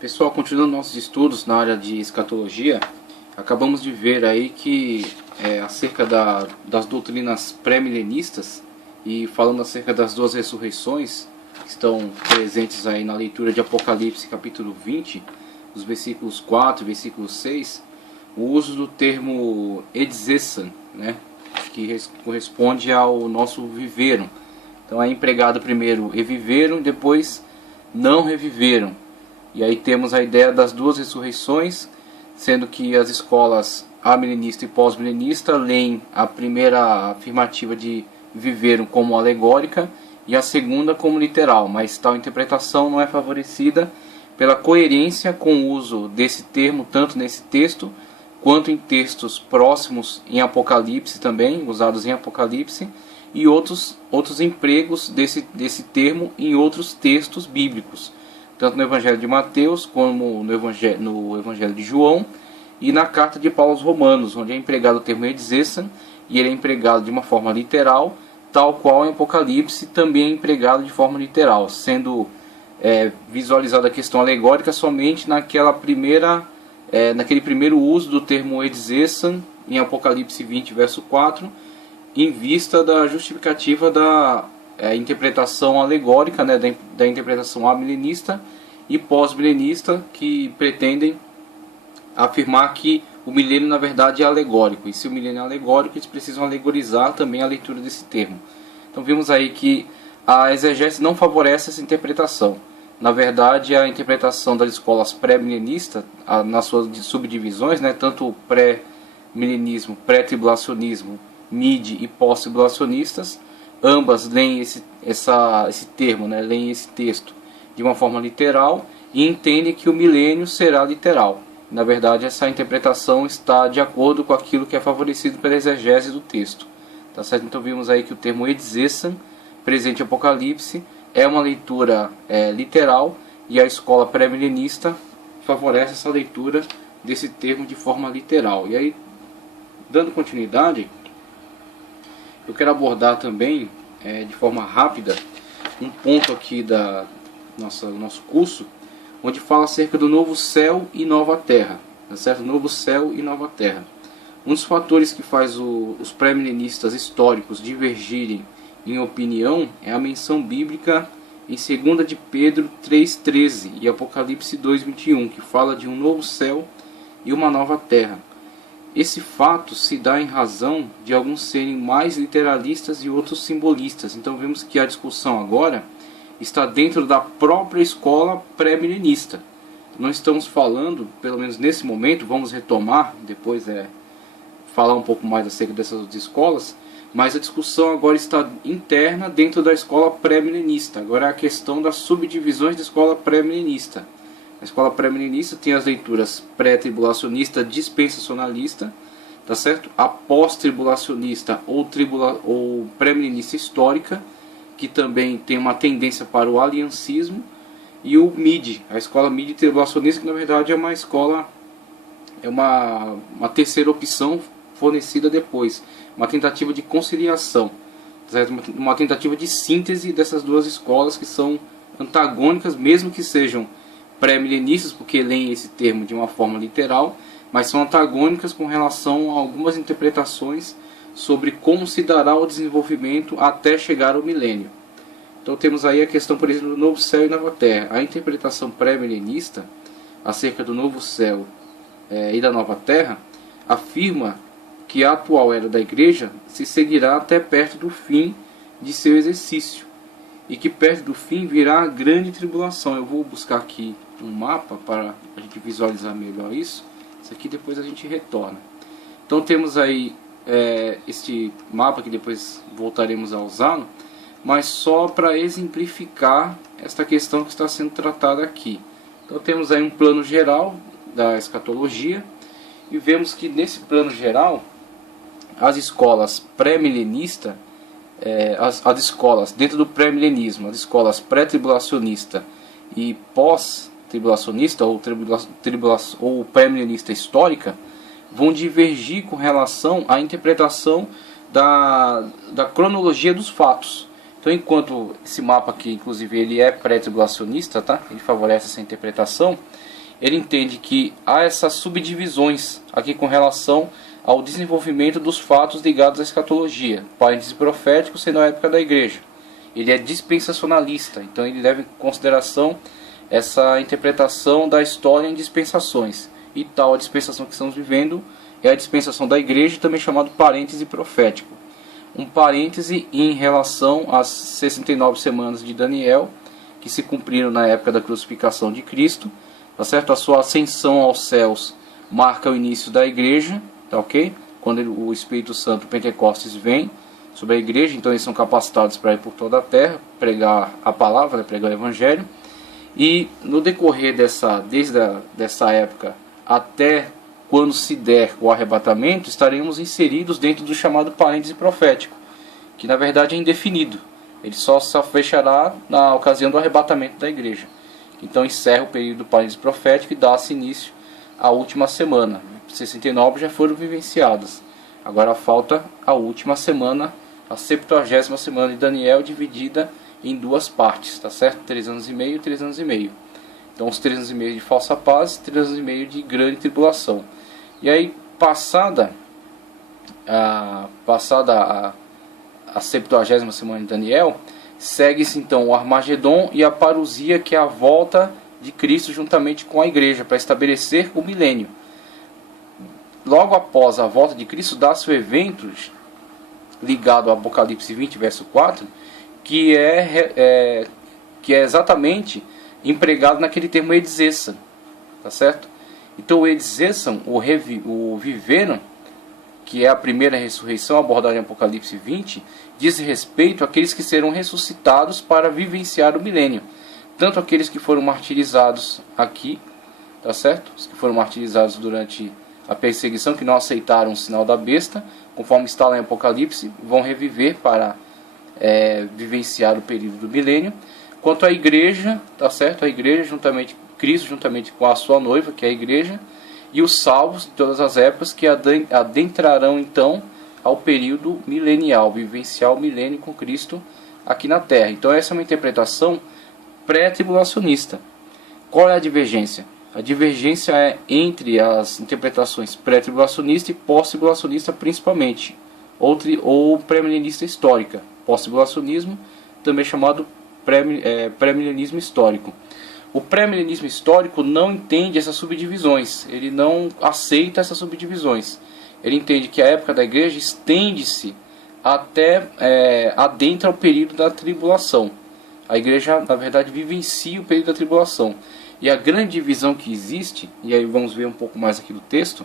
Pessoal, continuando nossos estudos na área de escatologia, acabamos de ver aí que acerca das doutrinas pré-milenistas e falando acerca das duas ressurreições que estão presentes aí na leitura de Apocalipse capítulo 20, os versículos 4 e versículo 6, o uso do termo edzisan, né, que corresponde ao nosso viveram. Então é empregado primeiro e viveram, depois não reviveram. E aí temos a ideia das duas ressurreições, sendo que as escolas amilenista e pós-milenista leem a primeira afirmativa de viveram como alegórica e a segunda como literal, mas tal interpretação não é favorecida pela coerência com o uso desse termo tanto nesse texto quanto em textos próximos em Apocalipse também, usados em Apocalipse, e outros empregos desse termo em outros textos bíblicos, tanto no Evangelho de Mateus como no Evangelho de João e na carta de Paulo aos Romanos, onde é empregado o termo edzisan e ele é empregado de uma forma literal, tal qual em Apocalipse também é empregado de forma literal, sendo visualizada a questão alegórica somente naquele primeiro uso do termo edzisan em Apocalipse 20, verso 4, em vista da justificativa da interpretação alegórica, né, da interpretação amilenista e pós-milenista, que pretendem afirmar que o milênio na verdade é alegórico, e se o milênio é alegórico, eles precisam alegorizar também a leitura desse termo. Então vimos aí que a exegese não favorece essa interpretação. Na verdade, a interpretação das escolas pré-milenistas, nas suas subdivisões, né, tanto pré-milenismo, pré-tribulacionismo, mid e pós-tribulacionistas, ambas leem esse termo, né, leem esse texto de uma forma literal e entendem que o milênio será literal. Na verdade, essa interpretação está de acordo com aquilo que é favorecido pela exegese do texto. Tá certo? Então vimos aí que o termo edzisan, presente em Apocalipse, é uma leitura literal, e a escola pré-milenista favorece essa leitura desse termo de forma literal. E aí, dando continuidade, eu quero abordar também, de forma rápida, um ponto aqui do nosso curso, onde fala acerca do novo céu e nova terra. Tá certo? Novo céu e nova terra. Um dos fatores que faz os pré-milenistas históricos divergirem em opinião é a menção bíblica em 2 de Pedro 3,13 e Apocalipse 2,21, que fala de um novo céu e uma nova terra. Esse fato se dá em razão de alguns serem mais literalistas e outros simbolistas. Então vemos que a discussão agora está dentro da própria escola pré-milenista. Não estamos falando, pelo menos nesse momento, vamos retomar, depois falar um pouco mais acerca dessas outras escolas, mas a discussão agora está interna dentro da escola pré-milenista. Agora é a questão das subdivisões da escola pré-milenista. A escola pré-milenista tem as leituras pré-tribulacionista dispensacionalista, tá certo? A pós-tribulacionista ou pré-milenista histórica, que também tem uma tendência para o aliancismo, e o MID, a escola MID tribulacionista, que na verdade é uma escola, uma terceira opção fornecida depois, uma tentativa de conciliação, certo? Uma tentativa de síntese dessas duas escolas que são antagônicas, mesmo que sejam pré-milenistas, porque leem esse termo de uma forma literal, mas são antagônicas com relação a algumas interpretações sobre como se dará o desenvolvimento até chegar ao milênio. Então temos aí a questão, por exemplo, do novo céu e nova terra. A interpretação pré-milenista acerca do novo céu e da nova terra afirma que a atual era da igreja se seguirá até perto do fim de seu exercício, e que perto do fim virá a grande tribulação. Eu vou buscar aqui um mapa para a gente visualizar melhor isso. Isso aqui depois a gente retorna. Então temos aí este mapa, que depois voltaremos a usá-lo, mas só para exemplificar esta questão que está sendo tratada aqui. Então temos aí um plano geral da escatologia, e vemos que nesse plano geral as escolas pré-milenistas, as escolas dentro do pré-milenismo, as escolas pré-tribulacionista e pós-tribulacionista ou pré-milenista histórica, vão divergir com relação à interpretação da cronologia dos fatos. Então Então, enquanto esse mapa aqui, inclusive, ele é pré-tribulacionista, tá? Ele favorece essa interpretação. Ele entende que há essas subdivisões aqui com relação ao desenvolvimento dos fatos ligados à escatologia. Parênteses profético sendo a época da igreja. Ele é dispensacionalista, então ele leva em consideração essa interpretação da história em dispensações. E tal a dispensação que estamos vivendo é a dispensação da igreja, também chamado parêntese profético. Um parêntese em relação às 69 semanas de Daniel, que se cumpriram na época da crucificação de Cristo, tá certo? A sua ascensão aos céus marca o início da igreja, tá ok? Quando o Espírito Santo, Pentecostes, vem sobre a igreja, então eles são capacitados para ir por toda a terra, pregar a palavra, pregar o evangelho. E no decorrer dessa época até quando se der o arrebatamento, estaremos inseridos dentro do chamado parêntese profético, que na verdade é indefinido. Ele só fechará na ocasião do arrebatamento da igreja. Então encerra o período do parêntese profético e dá-se início à última semana. 69 já foram vivenciadas. Agora falta a última semana, a 70ª semana de Daniel, dividida em duas partes, tá certo? 3 anos e meio e 3 anos e meio. Então os 3 anos e meio de falsa paz e 3 anos e meio de grande tribulação. E aí, passada a 70ª semana de Daniel, segue-se então o Armagedon e a parousia, que é a volta de Cristo juntamente com a igreja, para estabelecer o milênio. Logo após a volta de Cristo, dá-se o evento ligado ao Apocalipse 20, verso 4, que é exatamente empregado naquele termo Eidzesan, tá certo? Então o Eidzesan, o viveram, que é a primeira ressurreição abordada em Apocalipse 20, diz respeito àqueles que serão ressuscitados para vivenciar o milênio. Tanto aqueles que foram martirizados aqui, tá certo? Os que foram martirizados durante a perseguição, que não aceitaram o sinal da besta, conforme está lá em Apocalipse, vão reviver para vivenciar o período do milênio. Quanto à igreja, tá certo? A igreja, juntamente Cristo, juntamente com a sua noiva, que é a igreja, e os salvos de todas as épocas, que adentrarão então ao período milenial, vivenciar o milênio com Cristo aqui na Terra. Então essa é uma interpretação pré-tribulacionista. Qual é a divergência? A divergência é entre as interpretações pré-tribulacionista e pós-tribulacionista, principalmente, ou pré-milenista histórica. Pós-tribulacionismo, também chamado pré-milenismo histórico. O pré-milenismo histórico não entende essas subdivisões, ele não aceita essas subdivisões. Ele entende que a época da igreja estende-se até adentra o período da tribulação. A igreja, na verdade, vivencia o período da tribulação. E a grande divisão que existe, e aí vamos ver um pouco mais aqui do texto,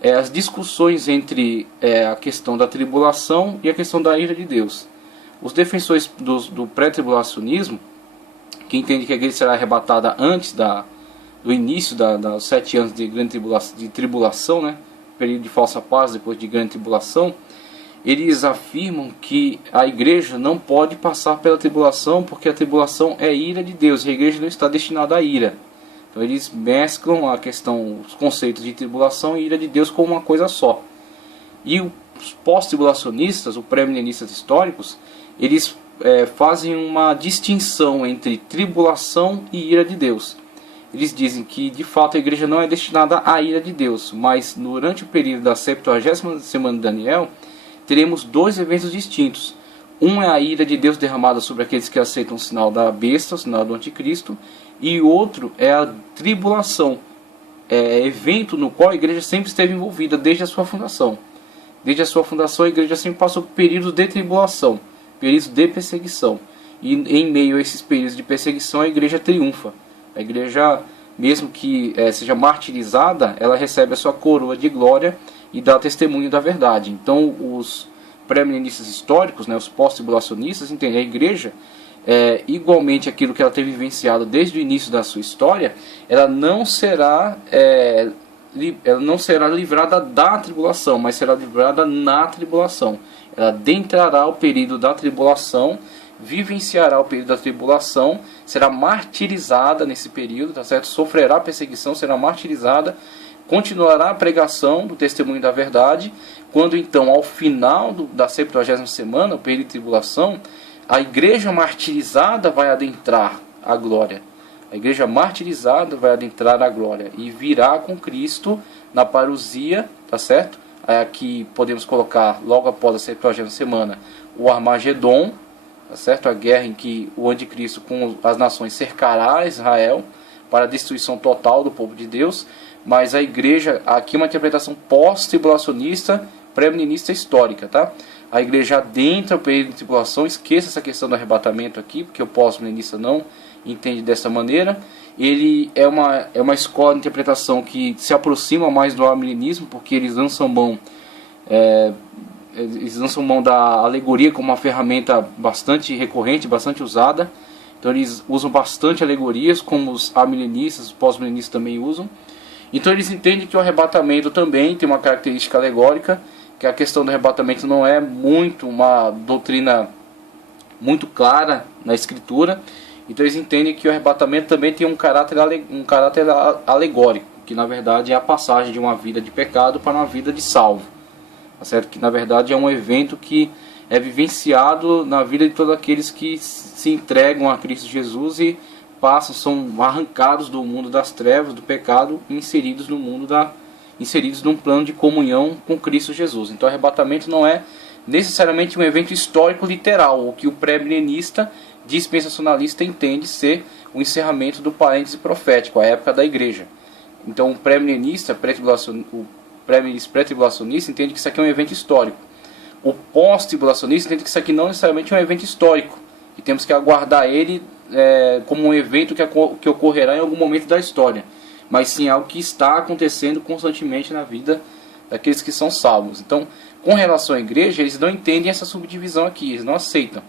é as discussões entre a questão da tribulação e a questão da ira de Deus. Os defensores do pré-tribulacionismo, que entendem que a igreja será arrebatada antes do início dos 7 anos de grande tribulação, né? Período de falsa paz depois de grande tribulação, eles afirmam que a igreja não pode passar pela tribulação, porque a tribulação é ira de Deus e a igreja não está destinada à ira. Então eles mesclam os conceitos de tribulação e ira de Deus como uma coisa só. E os pós-tribulacionistas, os pré-milenistas históricos, eles fazem uma distinção entre tribulação e ira de Deus. Eles dizem que de fato a igreja não é destinada à ira de Deus, mas durante o período da 70ª semana de Daniel, teremos dois eventos distintos. Um é a ira de Deus derramada sobre aqueles que aceitam o sinal da besta, o sinal do anticristo, e outro é a tribulação, evento no qual a igreja sempre esteve envolvida desde a sua fundação. Desde a sua fundação a igreja sempre passou por períodos de tribulação, períodos de perseguição, e em meio a esses períodos de perseguição a igreja triunfa. A igreja, mesmo que seja martirizada, ela recebe a sua coroa de glória e dá testemunho da verdade. Então os pré-milenistas históricos, né, os pós-tribulacionistas, entendem a igreja igualmente aquilo que ela teve vivenciado desde o início da sua história, ela não será livrada da tribulação, mas será livrada na tribulação. Ela adentrará o período da tribulação, vivenciará o período da tribulação, será martirizada nesse período, tá certo? Sofrerá perseguição, será martirizada, continuará a pregação do testemunho da verdade. Quando então, ao final da 70ª semana, o período de tribulação, a igreja martirizada vai adentrar a glória. A igreja martirizada vai adentrar a glória e virá com Cristo na parousia, tá certo? Aqui podemos colocar, logo após a 70ª semana, o Armagedon, tá certo? A guerra em que o anticristo com as nações cercará Israel para a destruição total do povo de Deus. Mas a igreja, aqui é uma interpretação pós-tribulacionista, pré-milenista histórica, tá? A igreja adentra o período de tribulação, esqueça essa questão do arrebatamento aqui, porque o pós-milenista não entende dessa maneira. Ele é uma escola de interpretação que se aproxima mais do amilenismo, porque eles lançam mão da alegoria como uma ferramenta bastante recorrente, bastante usada. Então eles usam bastante alegorias, como os amilenistas, os pós-milenistas também usam. Então eles entendem que o arrebatamento também tem uma característica alegórica, que a questão do arrebatamento não é muito uma doutrina muito clara na escritura. Então eles entendem que o arrebatamento também tem um caráter alegórico, que na verdade é a passagem de uma vida de pecado para uma vida de salvo, tá certo? Que na verdade é um evento que é vivenciado na vida de todos aqueles que se entregam a Cristo Jesus e são arrancados do mundo das trevas, do pecado, inseridos num plano de comunhão com Cristo Jesus. Então o arrebatamento não é necessariamente um evento histórico literal, o que o pré-milenista dispensacionalista entende ser o encerramento do parêntese profético, a época da igreja. Então o pré-milenista, pré-tribulacionista entende que isso aqui é um evento histórico. O pós-tribulacionista entende que isso aqui não necessariamente é um evento histórico, e temos que aguardar ele como um evento que ocorrerá em algum momento da história, mas sim algo que está acontecendo constantemente na vida daqueles que são salvos. Então, com relação à igreja, eles não entendem essa subdivisão aqui, eles não aceitam.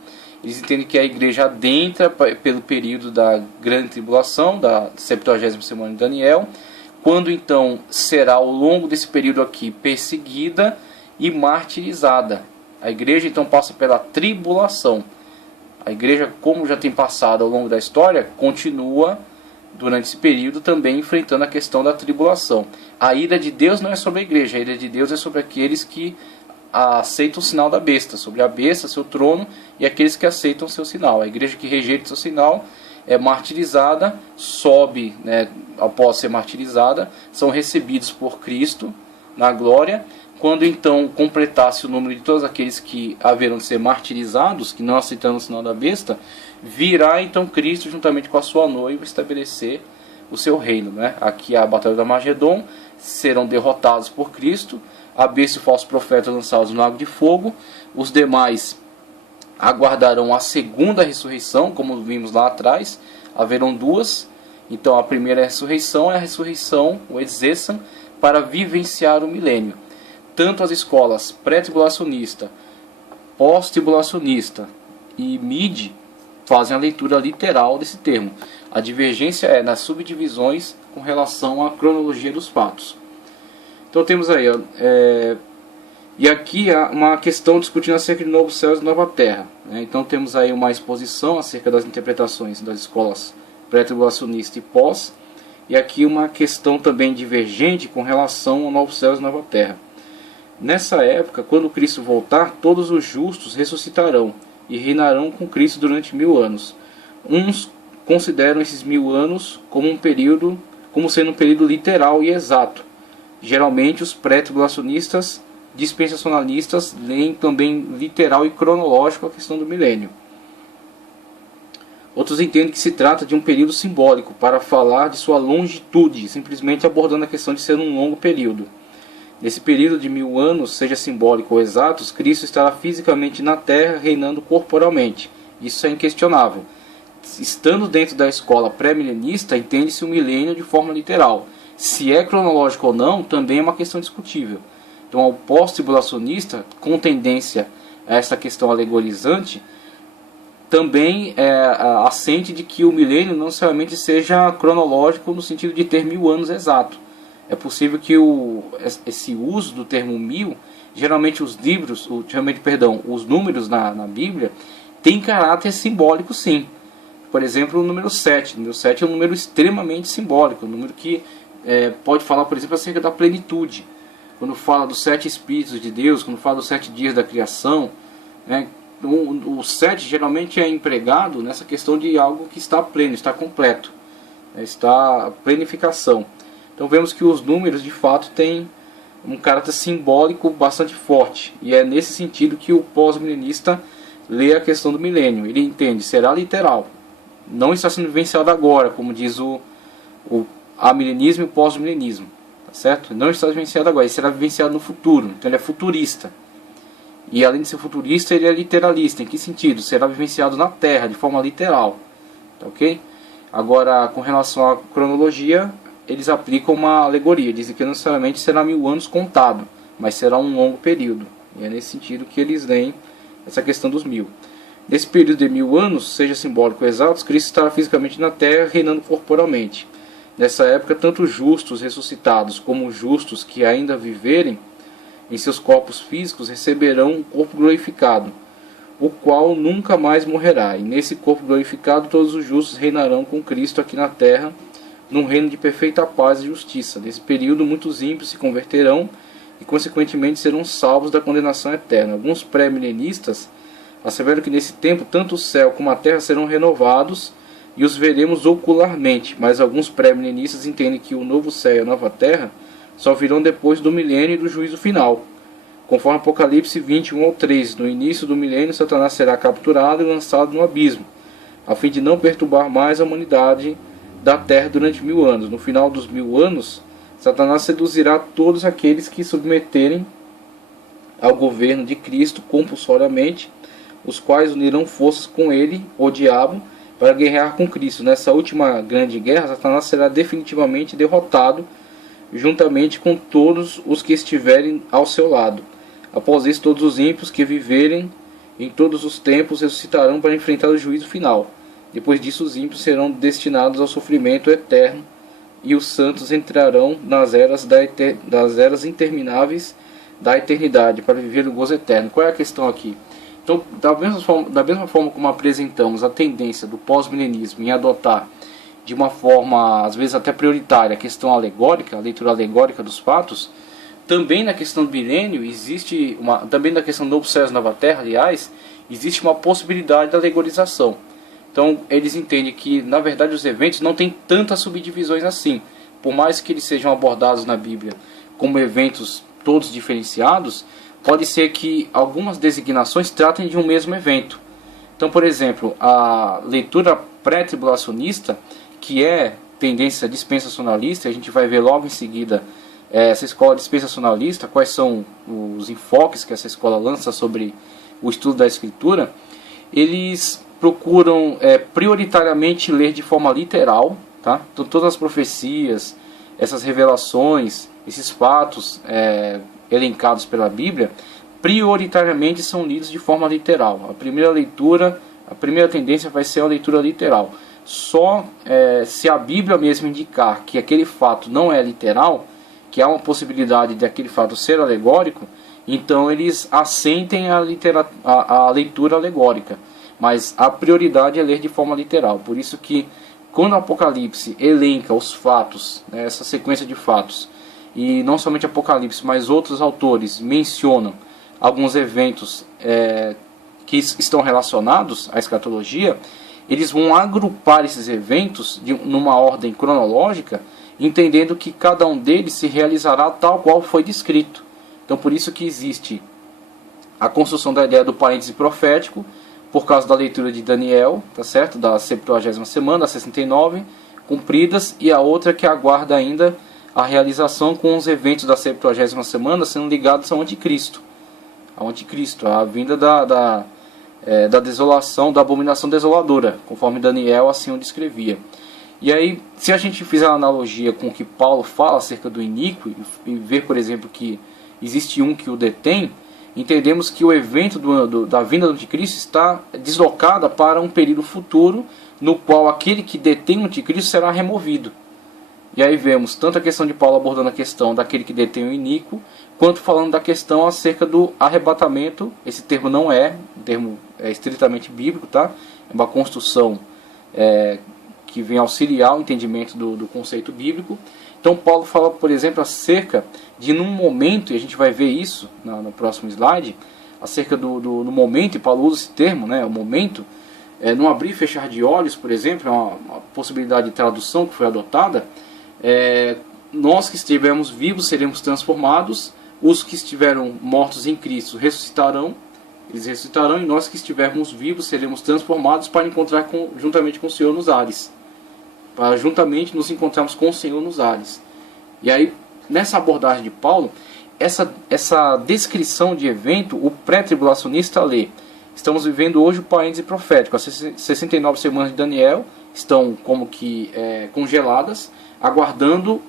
Eles entendem que a igreja adentra pelo período da grande tribulação, da 70ª semana de Daniel, quando então será ao longo desse período aqui perseguida e martirizada. A igreja então passa pela tribulação. A igreja, como já tem passado ao longo da história, continua durante esse período também enfrentando a questão da tribulação. A ira de Deus não é sobre a igreja, a ira de Deus é sobre aqueles que aceitam o sinal da besta, sobre a besta, seu trono, e aqueles que aceitam seu sinal. A igreja que rejeita seu sinal é martirizada, sobe, após ser martirizada, são recebidos por Cristo na glória. Quando então completasse o número de todos aqueles que haverão de ser martirizados, que não aceitando o sinal da besta, virá então Cristo juntamente com a sua noiva estabelecer o seu reino. Aqui a batalha do Armagedon, serão derrotados por Cristo, a besta e o falso profeta lançados no lago de fogo, os demais aguardarão a segunda ressurreição, como vimos lá atrás, haverão duas. Então a primeira ressurreição é a ressurreição, o Exesan, para vivenciar o milênio. Tanto as escolas pré-tribulacionista, pós-tribulacionista e mid fazem a leitura literal desse termo. A divergência é nas subdivisões com relação à cronologia dos fatos. Então temos aí, e aqui há uma questão discutindo acerca de novos céus e nova terra. Então temos aí uma exposição acerca das interpretações das escolas pré-tribulacionista e pós, e aqui uma questão também divergente com relação ao novos céus e nova terra. Nessa época, quando Cristo voltar, todos os justos ressuscitarão e reinarão com Cristo durante 1000 anos. Uns consideram esses 1000 anos como sendo um período literal e exato. Geralmente os pré-tribulacionistas dispensacionalistas leem também literal e cronológico a questão do milênio. Outros entendem que se trata de um período simbólico para falar de sua longitude, simplesmente abordando a questão de ser um longo período. Nesse período de 1000 anos, seja simbólico ou exatos, Cristo estará fisicamente na terra, reinando corporalmente. Isso é inquestionável. Estando dentro da escola pré-milenista, entende-se o milênio de forma literal. Se é cronológico ou não, também é uma questão discutível. Então, ao pós-tribulacionista, com tendência a essa questão alegorizante, também assente de que o milênio não necessariamente seja cronológico no sentido de ter 1000 anos exato. É possível que esse uso do termo 1000, geralmente os números na Bíblia, tem caráter simbólico sim. Por exemplo, o número 7. O número 7 é um número extremamente simbólico, um número que pode falar, por exemplo, acerca da plenitude. Quando fala dos 7 Espíritos de Deus, quando fala dos 7 dias da criação, o 7 geralmente é empregado nessa questão de algo que está pleno, está completo, né, está plenificação. Então vemos que os números de fato têm um caráter simbólico bastante forte, e é nesse sentido que o pós-milenista lê a questão do milênio. Ele entende, será literal, não está sendo vivenciado agora, como diz o amilenismo e o pós-milenismo, tá certo? Não está vivenciado agora, ele será vivenciado no futuro, então ele é futurista. E além de ser futurista, ele é literalista. Em que sentido? Será vivenciado na Terra, de forma literal. Tá ok? Agora, com relação à cronologia, eles aplicam uma alegoria. Dizem que não necessariamente será 1000 anos contado, mas será um longo período. E é nesse sentido que eles leem essa questão dos 1000. Nesse período de 1000 anos, seja simbólico ou exato, Cristo estará fisicamente na Terra, reinando corporalmente. Nessa época, tanto os justos ressuscitados como os justos que ainda viverem em seus corpos físicos receberão um corpo glorificado, o qual nunca mais morrerá. E nesse corpo glorificado todos os justos reinarão com Cristo aqui na terra, num reino de perfeita paz e justiça. Nesse período muitos ímpios se converterão e consequentemente serão salvos da condenação eterna. Alguns pré-milenistas asseveram que nesse tempo tanto o céu como a terra serão renovados e os veremos ocularmente, mas alguns pré-milenistas entendem que o novo céu e a nova terra só virão depois do milênio e do juízo final. Conforme Apocalipse 21 ao 13, no início do milênio, Satanás será capturado e lançado no abismo, a fim de não perturbar mais a humanidade da terra durante 1000 anos. No final dos 1000 anos, Satanás seduzirá todos aqueles que submeterem ao governo de Cristo compulsoriamente, os quais unirão forças com ele, o diabo, para guerrear com Cristo. Nessa última grande guerra, Satanás será definitivamente derrotado, juntamente com todos os que estiverem ao seu lado. Após isso, todos os ímpios que viverem em todos os tempos ressuscitarão para enfrentar o juízo final. Depois disso, os ímpios serão destinados ao sofrimento eterno e os santos entrarão nas eras das eras intermináveis da eternidade para viver o gozo eterno. Qual é a questão aqui? Então, da mesma forma como apresentamos a tendência do pós-milenismo em adotar de uma forma, às vezes até prioritária, a questão alegórica, a leitura alegórica dos fatos, também na questão do milênio existe também na questão do novo céu e nova terra, aliás, existe uma possibilidade de alegorização. Então, eles entendem que, na verdade, os eventos não têm tantas subdivisões assim. Por mais que eles sejam abordados na Bíblia como eventos todos diferenciados, pode ser que algumas designações tratem de um mesmo evento. Então, por exemplo, a leitura pré-tribulacionista, que é tendência dispensacionalista, a gente vai ver logo em seguida essa escola dispensacionalista, quais são os enfoques que essa escola lança sobre o estudo da Escritura. Eles procuram prioritariamente ler de forma literal, tá? Então, todas as profecias, essas revelações, esses fatos elencados pela Bíblia, prioritariamente são lidos de forma literal. A primeira tendência vai ser a leitura literal. Só se a Bíblia mesmo indicar que aquele fato não é literal, que há uma possibilidade de aquele fato ser alegórico, então eles assentem a leitura alegórica. Mas a prioridade é ler de forma literal. Por isso que quando o Apocalipse elenca os fatos, essa sequência de fatos, e não somente Apocalipse, mas outros autores mencionam alguns eventos que estão relacionados à escatologia, eles vão agrupar esses eventos numa ordem cronológica, entendendo que cada um deles se realizará tal qual foi descrito. Então, por isso que existe a construção da ideia do parêntese profético, por causa da leitura de Daniel, tá certo? Da 70ª semana, da 69, cumpridas, e a outra que aguarda ainda a realização com os eventos da 70ª semana sendo ligados ao anticristo. Ao anticristo, a vinda da desolação, da abominação desoladora, conforme Daniel assim o descrevia. E aí, se a gente fizer a analogia com o que Paulo fala acerca do iníquo, e ver, por exemplo, que existe um que o detém, entendemos que o evento da vinda do anticristo está deslocado para um período futuro, no qual aquele que detém o anticristo será removido. E aí vemos tanto a questão de Paulo abordando a questão daquele que detém o iníquo, quanto falando da questão acerca do arrebatamento. Esse termo não é um termo estritamente bíblico, tá? É uma construção que vem auxiliar o entendimento do conceito bíblico. Então Paulo fala, por exemplo, acerca de num momento, e a gente vai ver isso no próximo slide, acerca no momento, e Paulo usa esse termo, né, o momento, no abrir e fechar de olhos, por exemplo, é uma possibilidade de tradução que foi adotada. Nós que estivermos vivos seremos transformados, os que estiveram mortos em Cristo ressuscitarão, eles ressuscitarão, e nós que estivermos vivos seremos transformados para encontrar juntamente com o Senhor nos ares, para juntamente nos encontrarmos com o Senhor nos ares. E aí, nessa abordagem de Paulo, essa descrição de evento, o pré-tribulacionista lê: estamos vivendo hoje o parêntese profético. As 69 semanas de Daniel estão como que congeladas, aguardando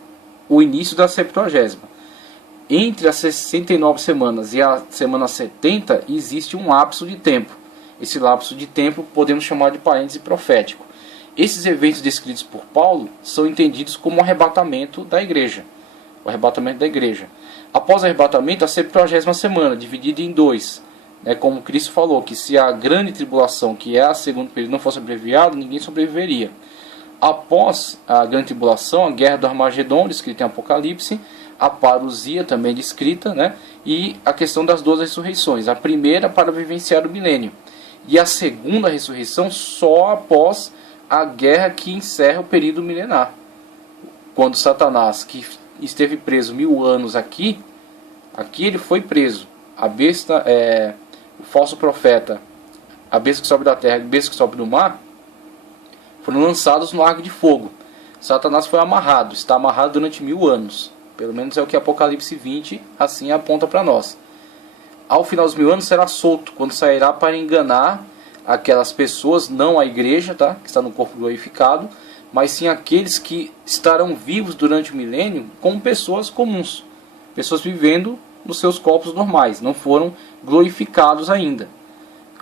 o início da 70ª. Entre as 69 semanas e a semana 70 existe um lapso de tempo. Esse lapso de tempo podemos chamar de parêntese profético. Esses eventos descritos por Paulo são entendidos como o arrebatamento da igreja. O arrebatamento da igreja. Após o arrebatamento, a 70ª semana, dividida em 2. Como Cristo falou, que se a grande tribulação, que é a segundo período, não fosse abreviada, ninguém sobreviveria. Após a grande tribulação, a guerra do Armagedon, descrita em Apocalipse, a parousia, também descrita, e a questão das 12 ressurreições. A primeira para vivenciar o milênio, e a segunda ressurreição só após a guerra que encerra o período milenar. Quando Satanás, que esteve preso 1000 anos aqui ele foi preso. A besta, o falso profeta, a besta que sobe da terra e a besta que sobe do mar, foram lançados no lago de fogo. Satanás foi amarrado, está amarrado durante 1000 anos. Pelo menos é o que Apocalipse 20 assim aponta para nós. Ao final dos 1000 anos será solto, quando sairá para enganar aquelas pessoas, não a igreja, que está no corpo glorificado, mas sim aqueles que estarão vivos durante o milênio como pessoas comuns, pessoas vivendo nos seus corpos normais, não foram glorificados ainda.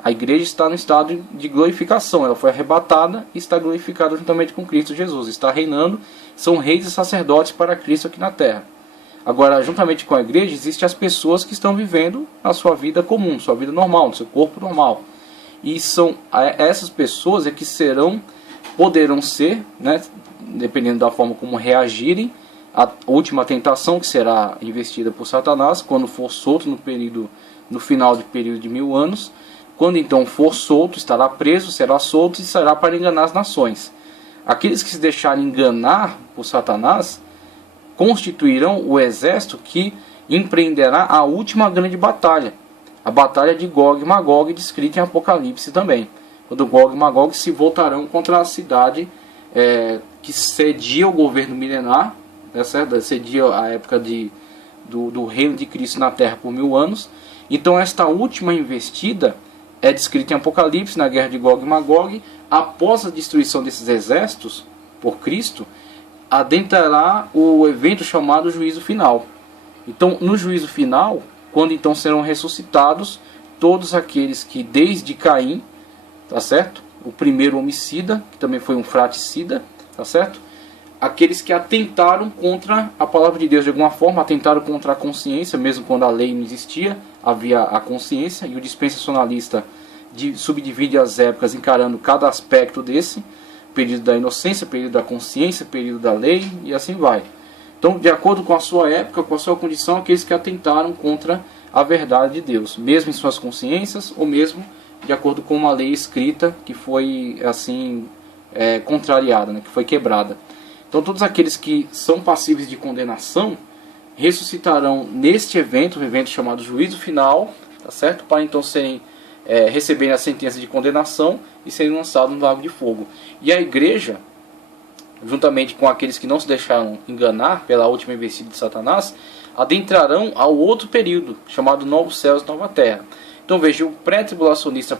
A igreja está no estado de glorificação, ela foi arrebatada e está glorificada juntamente com Cristo Jesus, está reinando, são reis e sacerdotes para Cristo aqui na terra. Agora, juntamente com a igreja, existem as pessoas que estão vivendo a sua vida comum, sua vida normal, no seu corpo normal. E são essas pessoas que poderão ser, dependendo da forma como reagirem, a última tentação que será investida por Satanás, quando for solto no final do período de 1000 anos. Quando então for solto, estará preso, será solto e será para enganar as nações. Aqueles que se deixarem enganar por Satanás constituirão o exército que empreenderá a última grande batalha, a batalha de Gog e Magog, descrita em Apocalipse também, quando Gog e Magog se voltarão contra a cidade que cedia o governo milenar, cedia a época do reino de Cristo na terra por 1000 anos. Então esta última investida é descrita em Apocalipse, na guerra de Gog e Magog. Após a destruição desses exércitos por Cristo, adentrará o evento chamado juízo final. Então, no juízo final, quando então serão ressuscitados todos aqueles que desde Caim, o primeiro homicida, que também foi um fratricida, aqueles que atentaram contra a palavra de Deus de alguma forma, atentaram contra a consciência, mesmo quando a lei não existia, havia a consciência, e o dispensacionalista subdivide as épocas encarando cada aspecto desse, período da inocência, período da consciência, período da lei, e assim vai. Então, de acordo com a sua época, com a sua condição, aqueles que atentaram contra a verdade de Deus, mesmo em suas consciências, ou mesmo de acordo com uma lei escrita que foi assim contrariada, que foi quebrada. Então todos aqueles que são passíveis de condenação ressuscitarão neste evento, um evento chamado juízo final, para então receberem a sentença de condenação e serem lançados no lago de fogo. E a igreja, juntamente com aqueles que não se deixaram enganar pela última investida de Satanás, adentrarão ao outro período, chamado Novos Céus e Nova Terra. Então veja, o pré-tribulacionista,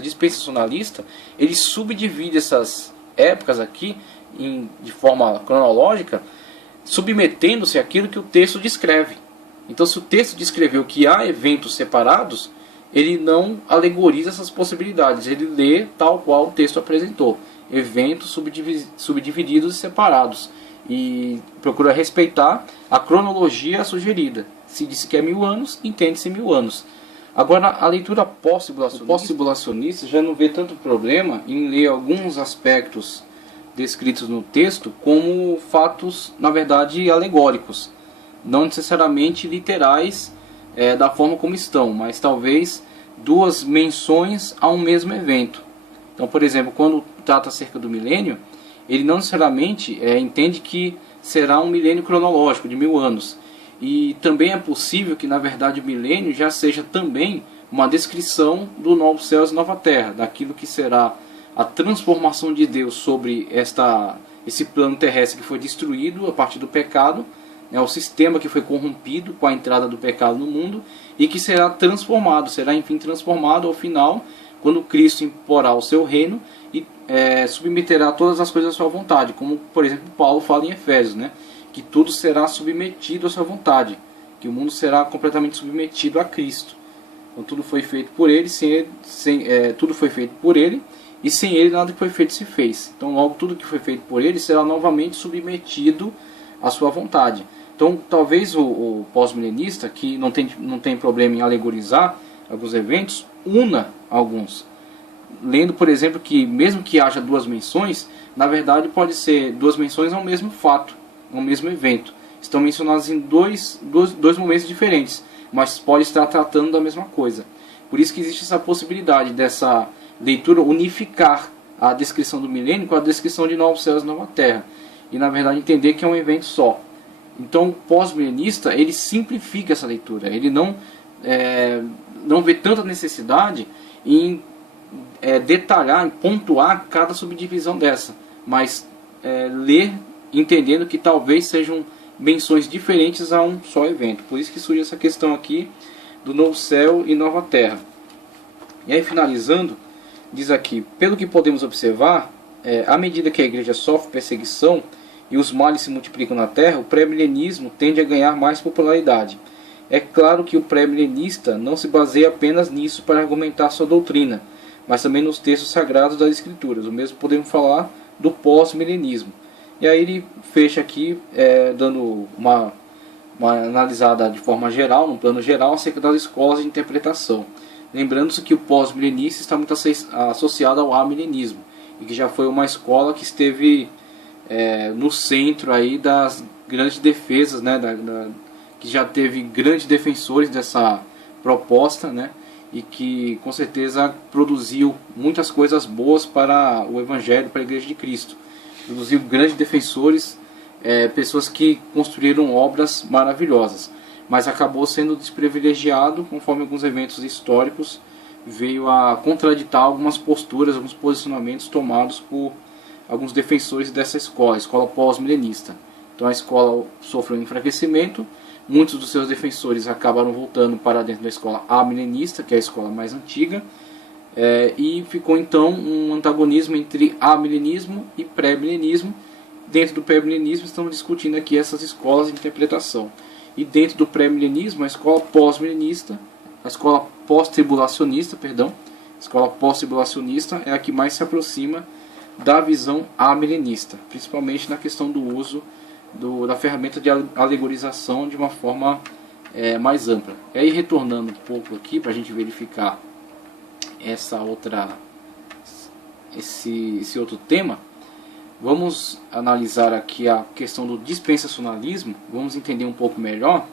dispensacionalista, ele subdivide essas épocas aqui de forma cronológica, submetendo-se àquilo que o texto descreve. Então, se o texto descreveu que há eventos separados, ele não alegoriza essas possibilidades, ele lê tal qual o texto apresentou, eventos subdivididos e separados, e procura respeitar a cronologia sugerida. Se disse que é 1000 anos, entende-se 1000 anos. Agora, a leitura pós-tribulacionista já não vê tanto problema em ler alguns aspectos descritos no texto como fatos, na verdade, alegóricos, não necessariamente literais da forma como estão, mas talvez duas menções a um mesmo evento. Então, por exemplo, quando trata acerca do milênio, ele não necessariamente entende que será um milênio cronológico de 1000 anos. E também é possível que, na verdade, o milênio já seja também uma descrição do novo céu e nova terra, daquilo que será a transformação de Deus sobre esse plano terrestre que foi destruído a partir do pecado, o sistema que foi corrompido com a entrada do pecado no mundo, e que será transformado, será enfim transformado ao final, quando Cristo imporá o seu reino e submeterá todas as coisas à sua vontade, como por exemplo Paulo fala em Efésios, que tudo será submetido à sua vontade, que o mundo será completamente submetido a Cristo. Então tudo foi feito por ele, tudo foi feito por ele, e sem ele nada que foi feito se fez. Então logo tudo que foi feito por ele será novamente submetido à sua vontade. Então talvez o pós-milenista, que não tem problema em alegorizar alguns eventos, una alguns. Lendo, por exemplo, que mesmo que haja duas menções, na verdade pode ser duas menções ao mesmo fato, ao mesmo evento. Estão mencionados em dois momentos diferentes, mas pode estar tratando da mesma coisa. Por isso que existe essa possibilidade dessa leitura unificar a descrição do milênio com a descrição de novos céus e nova terra. E na verdade entender que é um evento só. Então o pós-milenista, ele simplifica essa leitura. Ele não vê tanta necessidade em detalhar, em pontuar cada subdivisão dessa. Mas ler entendendo que talvez sejam menções diferentes a um só evento. Por isso que surge essa questão aqui do novo céu e nova terra. E aí finalizando, diz aqui: pelo que podemos observar, à medida que a igreja sofre perseguição e os males se multiplicam na terra, o pré-milenismo tende a ganhar mais popularidade. É claro que o pré-milenista não se baseia apenas nisso para argumentar sua doutrina, mas também nos textos sagrados das Escrituras. O mesmo podemos falar do pós-milenismo. E aí ele fecha aqui dando uma analisada de forma geral, num plano geral, acerca das escolas de interpretação. Lembrando-se que o pós-milenista está muito associado ao amilenismo, e que já foi uma escola que esteve no centro aí das grandes defesas, que já teve grandes defensores dessa proposta, e que com certeza produziu muitas coisas boas para o Evangelho, para a Igreja de Cristo. Produziu grandes defensores, pessoas que construíram obras maravilhosas, mas acabou sendo desprivilegiado conforme alguns eventos históricos veio a contraditar algumas posturas, alguns posicionamentos tomados por alguns defensores dessa escola pós-milenista. Então a escola sofreu um enfraquecimento, muitos dos seus defensores acabaram voltando para dentro da escola amilenista, que é a escola mais antiga, e ficou então um antagonismo entre amilenismo e pré-milenismo. Dentro do pré-milenismo estamos discutindo aqui essas escolas de interpretação. E dentro do pré-milenismo, a escola pós-milenista, a escola pós-tribulacionista, a escola pós-tribulacionista é a que mais se aproxima da visão amilenista, principalmente na questão do uso da ferramenta de alegorização de uma forma mais ampla. E aí, retornando um pouco aqui para a gente verificar esse outro tema, vamos analisar aqui a questão do dispensacionalismo. Vamos entender um pouco melhor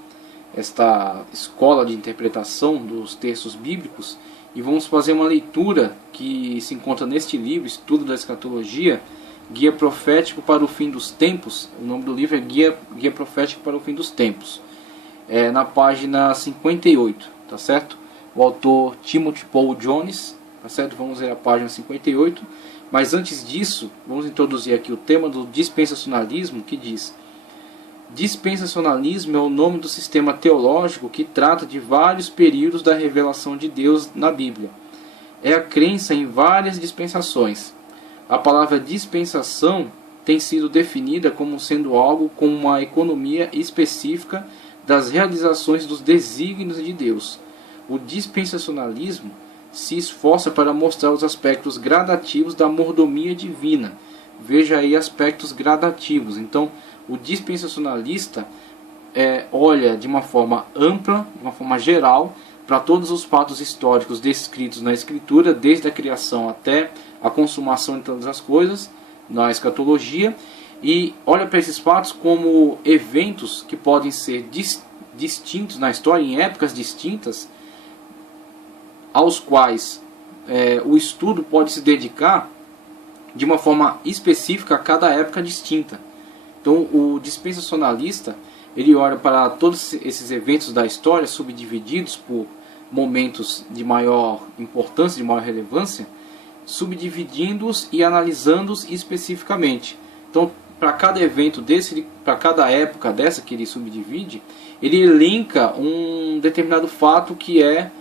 esta escola de interpretação dos textos bíblicos e vamos fazer uma leitura que se encontra neste livro, Estudo da Escatologia, Guia Profético para o Fim dos Tempos. O nome do livro é Guia Profético para o Fim dos Tempos. Na página 58, tá certo? O autor Timothy Paul Jones, tá certo? Vamos ver a página 58. Mas antes disso, vamos introduzir aqui o tema do dispensacionalismo, que diz: dispensacionalismo é o nome do sistema teológico que trata de vários períodos da revelação de Deus na Bíblia. É a crença em várias dispensações. A palavra dispensação tem sido definida como sendo algo com uma economia específica das realizações dos desígnios de Deus. O dispensacionalismo se esforça para mostrar os aspectos gradativos da mordomia divina. Veja aí aspectos gradativos. Então, o dispensacionalista olha de uma forma ampla, de uma forma geral, para todos os fatos históricos descritos na Escritura, desde a criação até a consumação de todas as coisas, na escatologia, e olha para esses fatos como eventos que podem ser distintos na história, em épocas distintas, aos quais o estudo pode se dedicar de uma forma específica a cada época distinta. Então o dispensacionalista, ele olha para todos esses eventos da história subdivididos por momentos de maior importância, de maior relevância, subdividindo-os e analisando-os especificamente. Então, para cada evento desse, para cada época dessa que ele subdivide, ele elenca um determinado fato que é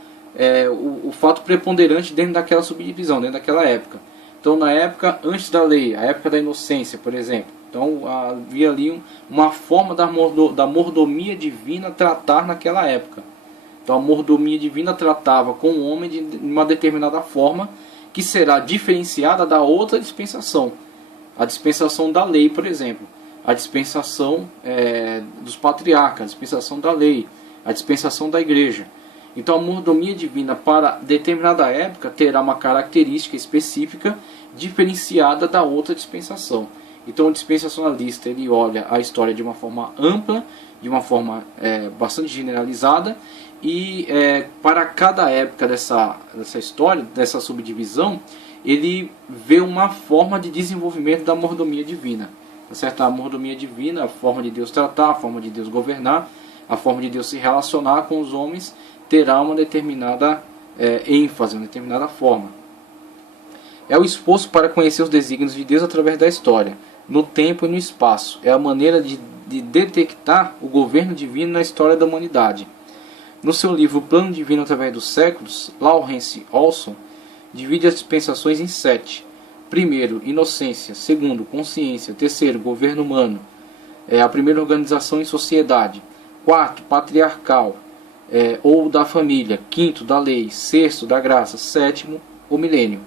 o fato preponderante dentro daquela subdivisão, dentro daquela época. Então, na época antes da lei, a época da inocência, por exemplo, então havia ali uma forma da mordomia divina tratar naquela época. Então, a mordomia divina tratava com o homem de uma determinada forma que será diferenciada da outra dispensação. A dispensação da lei, por exemplo, a dispensação dos patriarcas, a dispensação da lei, a dispensação da igreja. Então a mordomia divina para determinada época terá uma característica específica diferenciada da outra dispensação. Então o dispensacionalista, ele olha a história de uma forma ampla, de uma forma bastante generalizada, e para cada época dessa história, dessa subdivisão, ele vê uma forma de desenvolvimento da mordomia divina. Tá certo? A mordomia divina, a forma de Deus tratar, a forma de Deus governar, a forma de Deus se relacionar com os homens, terá uma determinada ênfase, uma determinada forma. É o esforço para conhecer os desígnios de Deus através da história, no tempo e no espaço. É a maneira de detectar o governo divino na história da humanidade. No seu livro Plano Divino através dos Séculos, Lawrence Olson divide as dispensações em 7. Primeiro, inocência. Segundo, consciência. Terceiro, governo humano. A primeira, organização em sociedade. Quarto, patriarcal, ou da família. Quinto, da lei. Sexto, da graça. Sétimo, o milênio.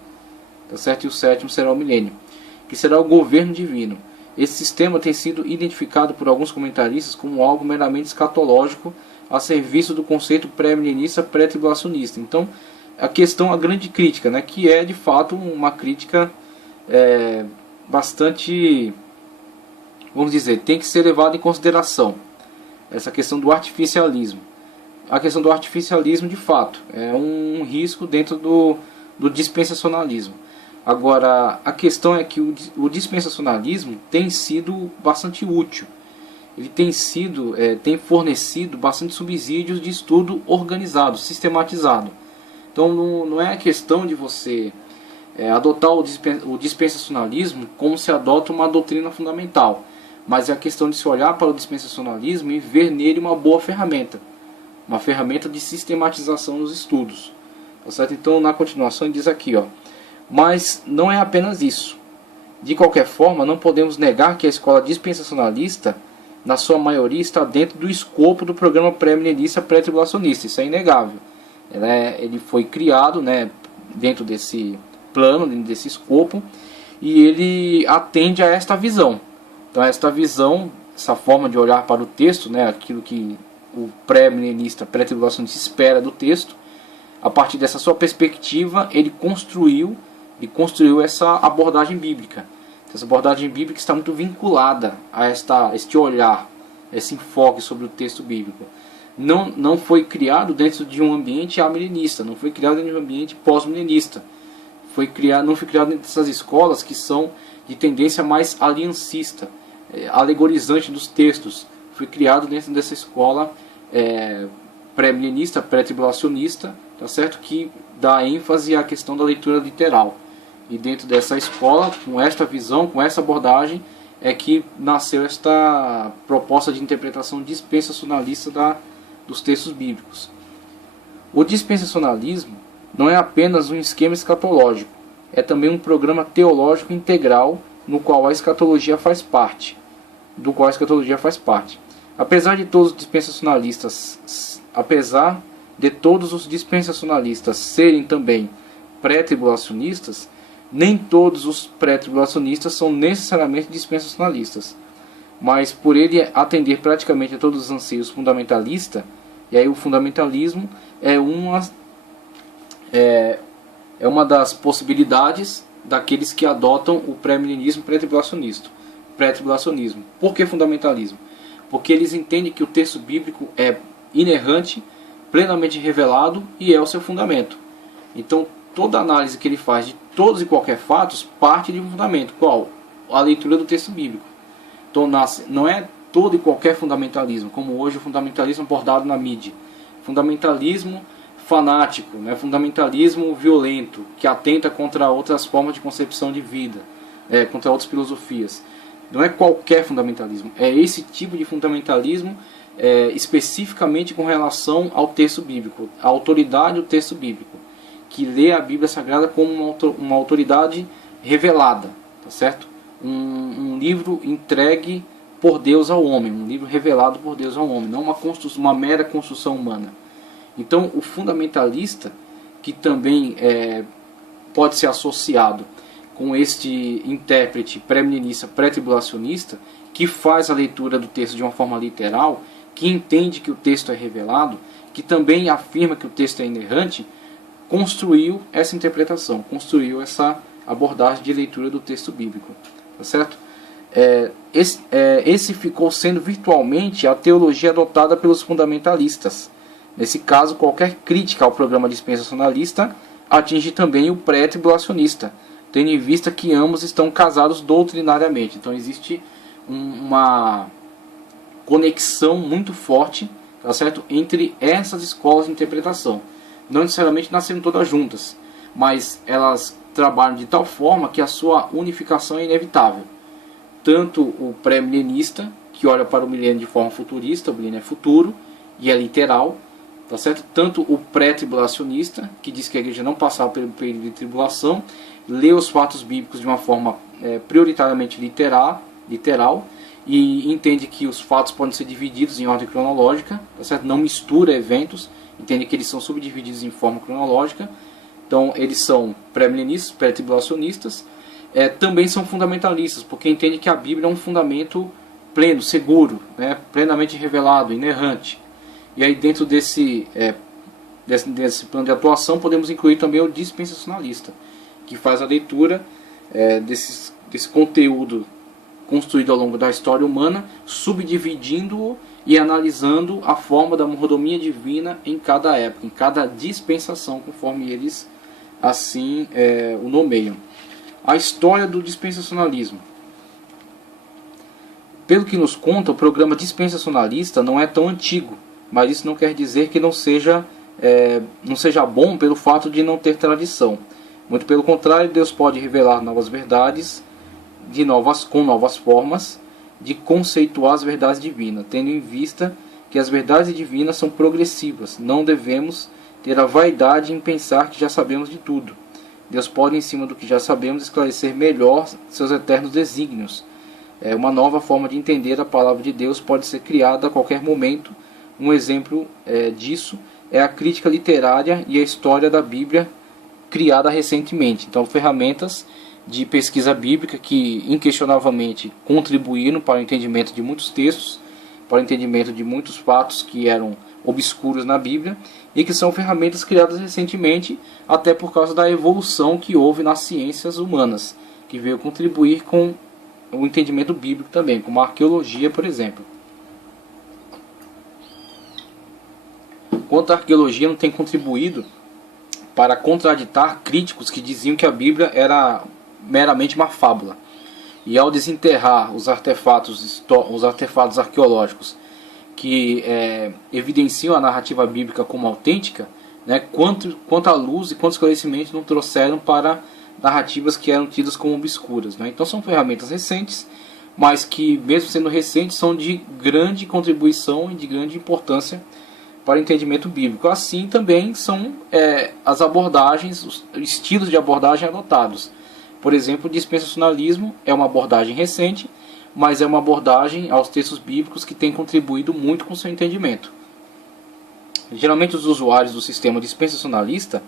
Tá certo? E o sétimo será o milênio, que será o governo divino. Esse sistema tem sido identificado por alguns comentaristas como algo meramente escatológico a serviço do conceito pré-milenista, pré-tribulacionista. Então, a grande crítica, né, que é de fato uma crítica bastante, vamos dizer, tem que ser levada em consideração. Essa questão do artificialismo. A questão do artificialismo, de fato, é um risco dentro do dispensacionalismo. Agora, a questão é que o dispensacionalismo tem sido bastante útil. Ele tem fornecido bastante subsídios de estudo organizado, sistematizado. Então não é a questão de você adotar o dispensacionalismo como se adota uma doutrina fundamental, mas é a questão de se olhar para o dispensacionalismo e ver nele uma boa ferramenta, uma ferramenta de sistematização dos estudos. Tá certo? Então, na continuação, ele diz aqui, mas não é apenas isso. De qualquer forma, não podemos negar que a escola dispensacionalista, na sua maioria, está dentro do escopo do programa pré-milenista, pré-tribulacionista. Isso é inegável. Ele foi criado, né, dentro desse plano, dentro desse escopo, e ele atende a esta visão. Então, esta visão, essa forma de olhar para o texto, né, aquilo que o pré-milenista, pré-tribulacionista espera do texto, a partir dessa sua perspectiva, ele construiu essa abordagem bíblica. Essa abordagem bíblica está muito vinculada a este olhar, esse enfoque sobre o texto bíblico. Não foi criado dentro de um ambiente amilenista, não foi criado dentro de um ambiente pós-milenista. Não foi criado dentro dessas escolas que são de tendência mais aliancista, alegorizante dos textos. Foi criado dentro dessa escola pré-milenista, pré-tribulacionista, tá certo? Que dá ênfase à questão da leitura literal. E dentro dessa escola, com esta visão, com essa abordagem, é que nasceu esta proposta de interpretação dispensacionalista dos textos bíblicos. O dispensacionalismo não é apenas um esquema escatológico, é também um programa teológico integral no qual a escatologia faz parte. Apesar de todos os dispensacionalistas serem também pré-tribulacionistas, nem todos os pré-tribulacionistas são necessariamente dispensacionalistas. Mas por ele atender praticamente a todos os anseios fundamentalistas, e aí o fundamentalismo é uma das possibilidades daqueles que adotam o pré-milenismo pré-tribulacionismo. Por que fundamentalismo? Porque eles entendem que o texto bíblico é inerrante, plenamente revelado e é o seu fundamento. Então, toda análise que ele faz de todos e qualquer fatos parte de um fundamento. Qual? A leitura do texto bíblico. Então, não é todo e qualquer fundamentalismo, como hoje o fundamentalismo abordado na mídia. Fundamentalismo fanático, né? Fundamentalismo violento, que atenta contra outras formas de concepção de vida, contra outras filosofias. Não é qualquer fundamentalismo, é esse tipo de fundamentalismo especificamente com relação ao texto bíblico, a autoridade do texto bíblico, que lê a Bíblia Sagrada como uma autoridade revelada, tá certo? Um livro entregue por Deus ao homem, um livro revelado por Deus ao homem, não uma mera construção humana. Então, o fundamentalista, que também pode ser associado com este intérprete pré-milenista, pré-tribulacionista, que faz a leitura do texto de uma forma literal, que entende que o texto é revelado, que também afirma que o texto é inerrante, construiu essa interpretação, construiu essa abordagem de leitura do texto bíblico. Tá certo? Esse ficou sendo virtualmente a teologia adotada pelos fundamentalistas. Nesse caso, qualquer crítica ao programa dispensacionalista atinge também o pré-tribulacionista, tendo em vista que ambos estão casados doutrinariamente. Então existe uma conexão muito forte, tá certo, entre essas escolas de interpretação. Não necessariamente nasceram todas juntas, mas elas trabalham de tal forma que a sua unificação é inevitável. Tanto o pré-milenista, que olha para o milênio de forma futurista, o milênio é futuro e é literal, tá certo? Tanto o pré-tribulacionista, que diz que a igreja não passava pelo período de tribulação, lê os fatos bíblicos de uma forma prioritariamente literal e entende que os fatos podem ser divididos em ordem cronológica, tá certo? Não mistura eventos, entende que eles são subdivididos em forma cronológica. Então eles são pré-milenistas, pré-tribulacionistas, também são fundamentalistas, porque entendem que a Bíblia é um fundamento pleno, seguro, né? Plenamente revelado, inerrante. E aí dentro desse plano de atuação podemos incluir também o dispensacionalista, que faz a leitura desse conteúdo construído ao longo da história humana, subdividindo-o e analisando a forma da mordomia divina em cada época, em cada dispensação, conforme eles assim o nomeiam. A história do dispensacionalismo. Pelo que nos conta, o programa dispensacionalista não é tão antigo, mas isso não quer dizer que não seja bom pelo fato de não ter tradição. Muito pelo contrário, Deus pode revelar novas verdades com novas formas de conceituar as verdades divinas, tendo em vista que as verdades divinas são progressivas. Não devemos ter a vaidade em pensar que já sabemos de tudo. Deus pode, em cima do que já sabemos, esclarecer melhor seus eternos desígnios. Uma nova forma de entender a palavra de Deus pode ser criada a qualquer momento. Um exemplo disso é a crítica literária e a história da Bíblia criada recentemente. Então, ferramentas de pesquisa bíblica que inquestionavelmente contribuíram para o entendimento de muitos textos, para o entendimento de muitos fatos que eram obscuros na Bíblia, e que são ferramentas criadas recentemente, até por causa da evolução que houve nas ciências humanas, que veio contribuir com o entendimento bíblico também, como a arqueologia, por exemplo. Quanto a arqueologia não tem contribuído para contraditar críticos que diziam que a Bíblia era meramente uma fábula. E ao desenterrar os artefatos arqueológicos que evidenciam a narrativa bíblica como autêntica, né, quanta luz e quantos esclarecimentos não trouxeram para narrativas que eram tidas como obscuras, né? Então são ferramentas recentes, mas que, mesmo sendo recentes, são de grande contribuição e de grande importância para o entendimento bíblico. Assim também são as abordagens, os estilos de abordagem adotados. Por exemplo, o dispensacionalismo é uma abordagem recente, mas é uma abordagem aos textos bíblicos que tem contribuído muito com o seu entendimento. Geralmente os usuários do sistema dispensacionalista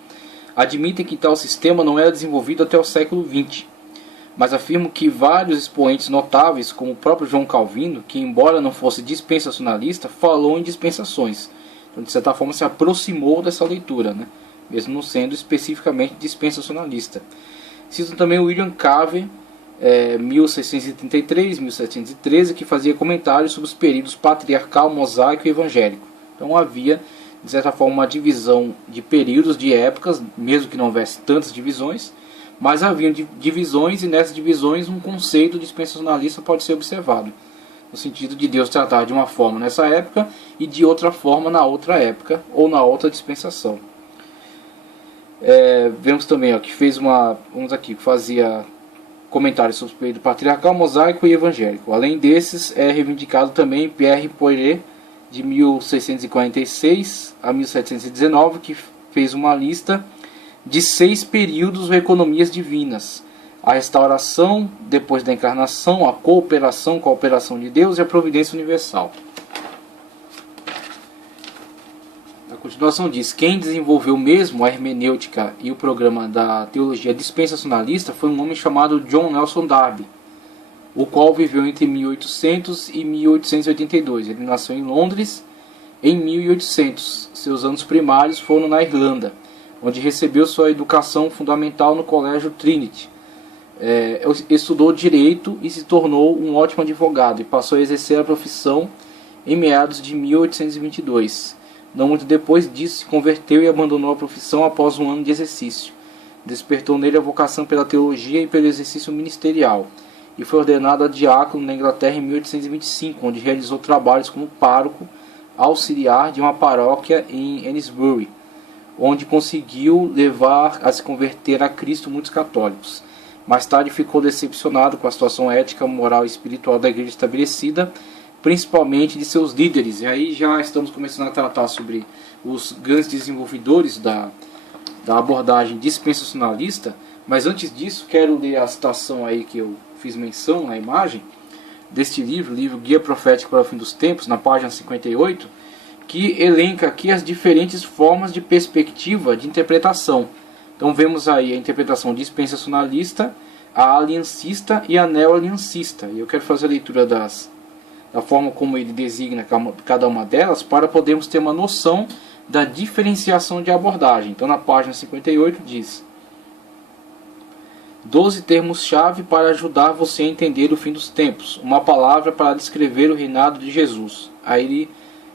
admitem que tal sistema não era desenvolvido até o século XX, mas afirmam que vários expoentes notáveis, como o próprio João Calvino, que embora não fosse dispensacionalista, falou em dispensações. Então, de certa forma, se aproximou dessa leitura, né? Mesmo não sendo especificamente dispensacionalista. Cito também o William Carver, 1633, 1713, que fazia comentários sobre os períodos patriarcal, mosaico e evangélico. Então havia, de certa forma, uma divisão de períodos, de épocas, mesmo que não houvesse tantas divisões, mas havia divisões, e nessas divisões um conceito dispensacionalista pode ser observado, no sentido de Deus tratar de uma forma nessa época e de outra forma na outra época ou na outra dispensação. Vemos também que fez que fazia comentários sobre o período patriarcal, mosaico e evangélico. Além desses, é reivindicado também Pierre Poiret, de 1646 a 1719, que fez uma lista de 6 períodos ou economias divinas: a restauração depois da encarnação, a cooperação com a operação de Deus e a providência universal. A continuação diz: quem desenvolveu mesmo a hermenêutica e o programa da teologia dispensacionalista foi um homem chamado John Nelson Darby, o qual viveu entre 1800 e 1882. Ele nasceu em Londres em 1800. Seus anos primários foram na Irlanda, onde recebeu sua educação fundamental no Colégio Trinity. Estudou Direito e se tornou um ótimo advogado, e passou a exercer a profissão em meados de 1822. Não muito depois disso, se converteu e abandonou a profissão após um ano de exercício. Despertou nele a vocação pela teologia e pelo exercício ministerial, e foi ordenado a diácono na Inglaterra em 1825, onde realizou trabalhos como pároco auxiliar de uma paróquia em Aylesbury, onde conseguiu levar a se converter a Cristo muitos católicos. Mais tarde ficou decepcionado com a situação ética, moral e espiritual da igreja estabelecida, principalmente de seus líderes. E aí já estamos começando a tratar sobre os grandes desenvolvedores da abordagem dispensacionalista, mas antes disso quero ler a citação aí que eu fiz menção na imagem, deste livro Guia Profético para o Fim dos Tempos, na página 58, que elenca aqui as diferentes formas de perspectiva de interpretação. Então vemos aí a interpretação dispensacionalista, a aliancista e a neo-aliancista. E eu quero fazer a leitura da forma como ele designa cada uma delas, para podermos ter uma noção da diferenciação de abordagem. Então na página 58 diz: 12 termos-chave para ajudar você a entender o fim dos tempos. Uma palavra para descrever o reinado de Jesus. Aí ele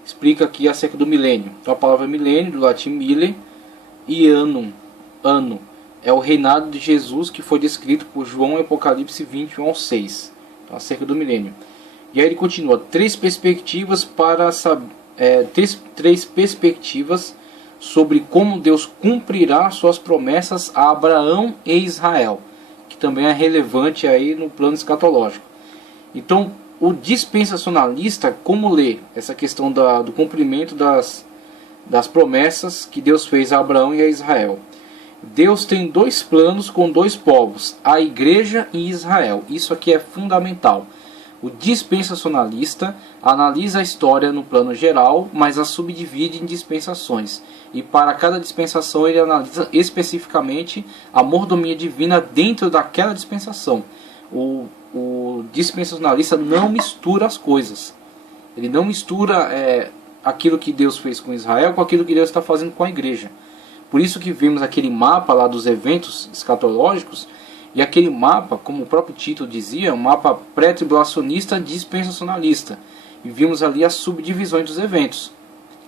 explica aqui acerca do milênio. Então a palavra milênio, do latim mille, e annum, ano, é o reinado de Jesus que foi descrito por João em Apocalipse 21 ao 6. Então, acerca do milênio. E aí ele continua: três perspectivas sobre como Deus cumprirá suas promessas a Abraão e Israel, que também é relevante aí no plano escatológico. Então, o dispensacionalista, como lê essa questão do cumprimento das promessas que Deus fez a Abraão e a Israel? Deus tem 2 planos com 2 povos, a igreja e Israel. Isso aqui é fundamental. O dispensacionalista analisa a história no plano geral, mas a subdivide em dispensações. E para cada dispensação ele analisa especificamente a mordomia divina dentro daquela dispensação. O dispensacionalista não mistura as coisas. Ele não mistura aquilo que Deus fez com Israel com aquilo que Deus está fazendo com a igreja. Por isso que vimos aquele mapa lá dos eventos escatológicos, e aquele mapa, como o próprio título dizia, um mapa pré-tribulacionista dispensacionalista. E vimos ali as subdivisões dos eventos.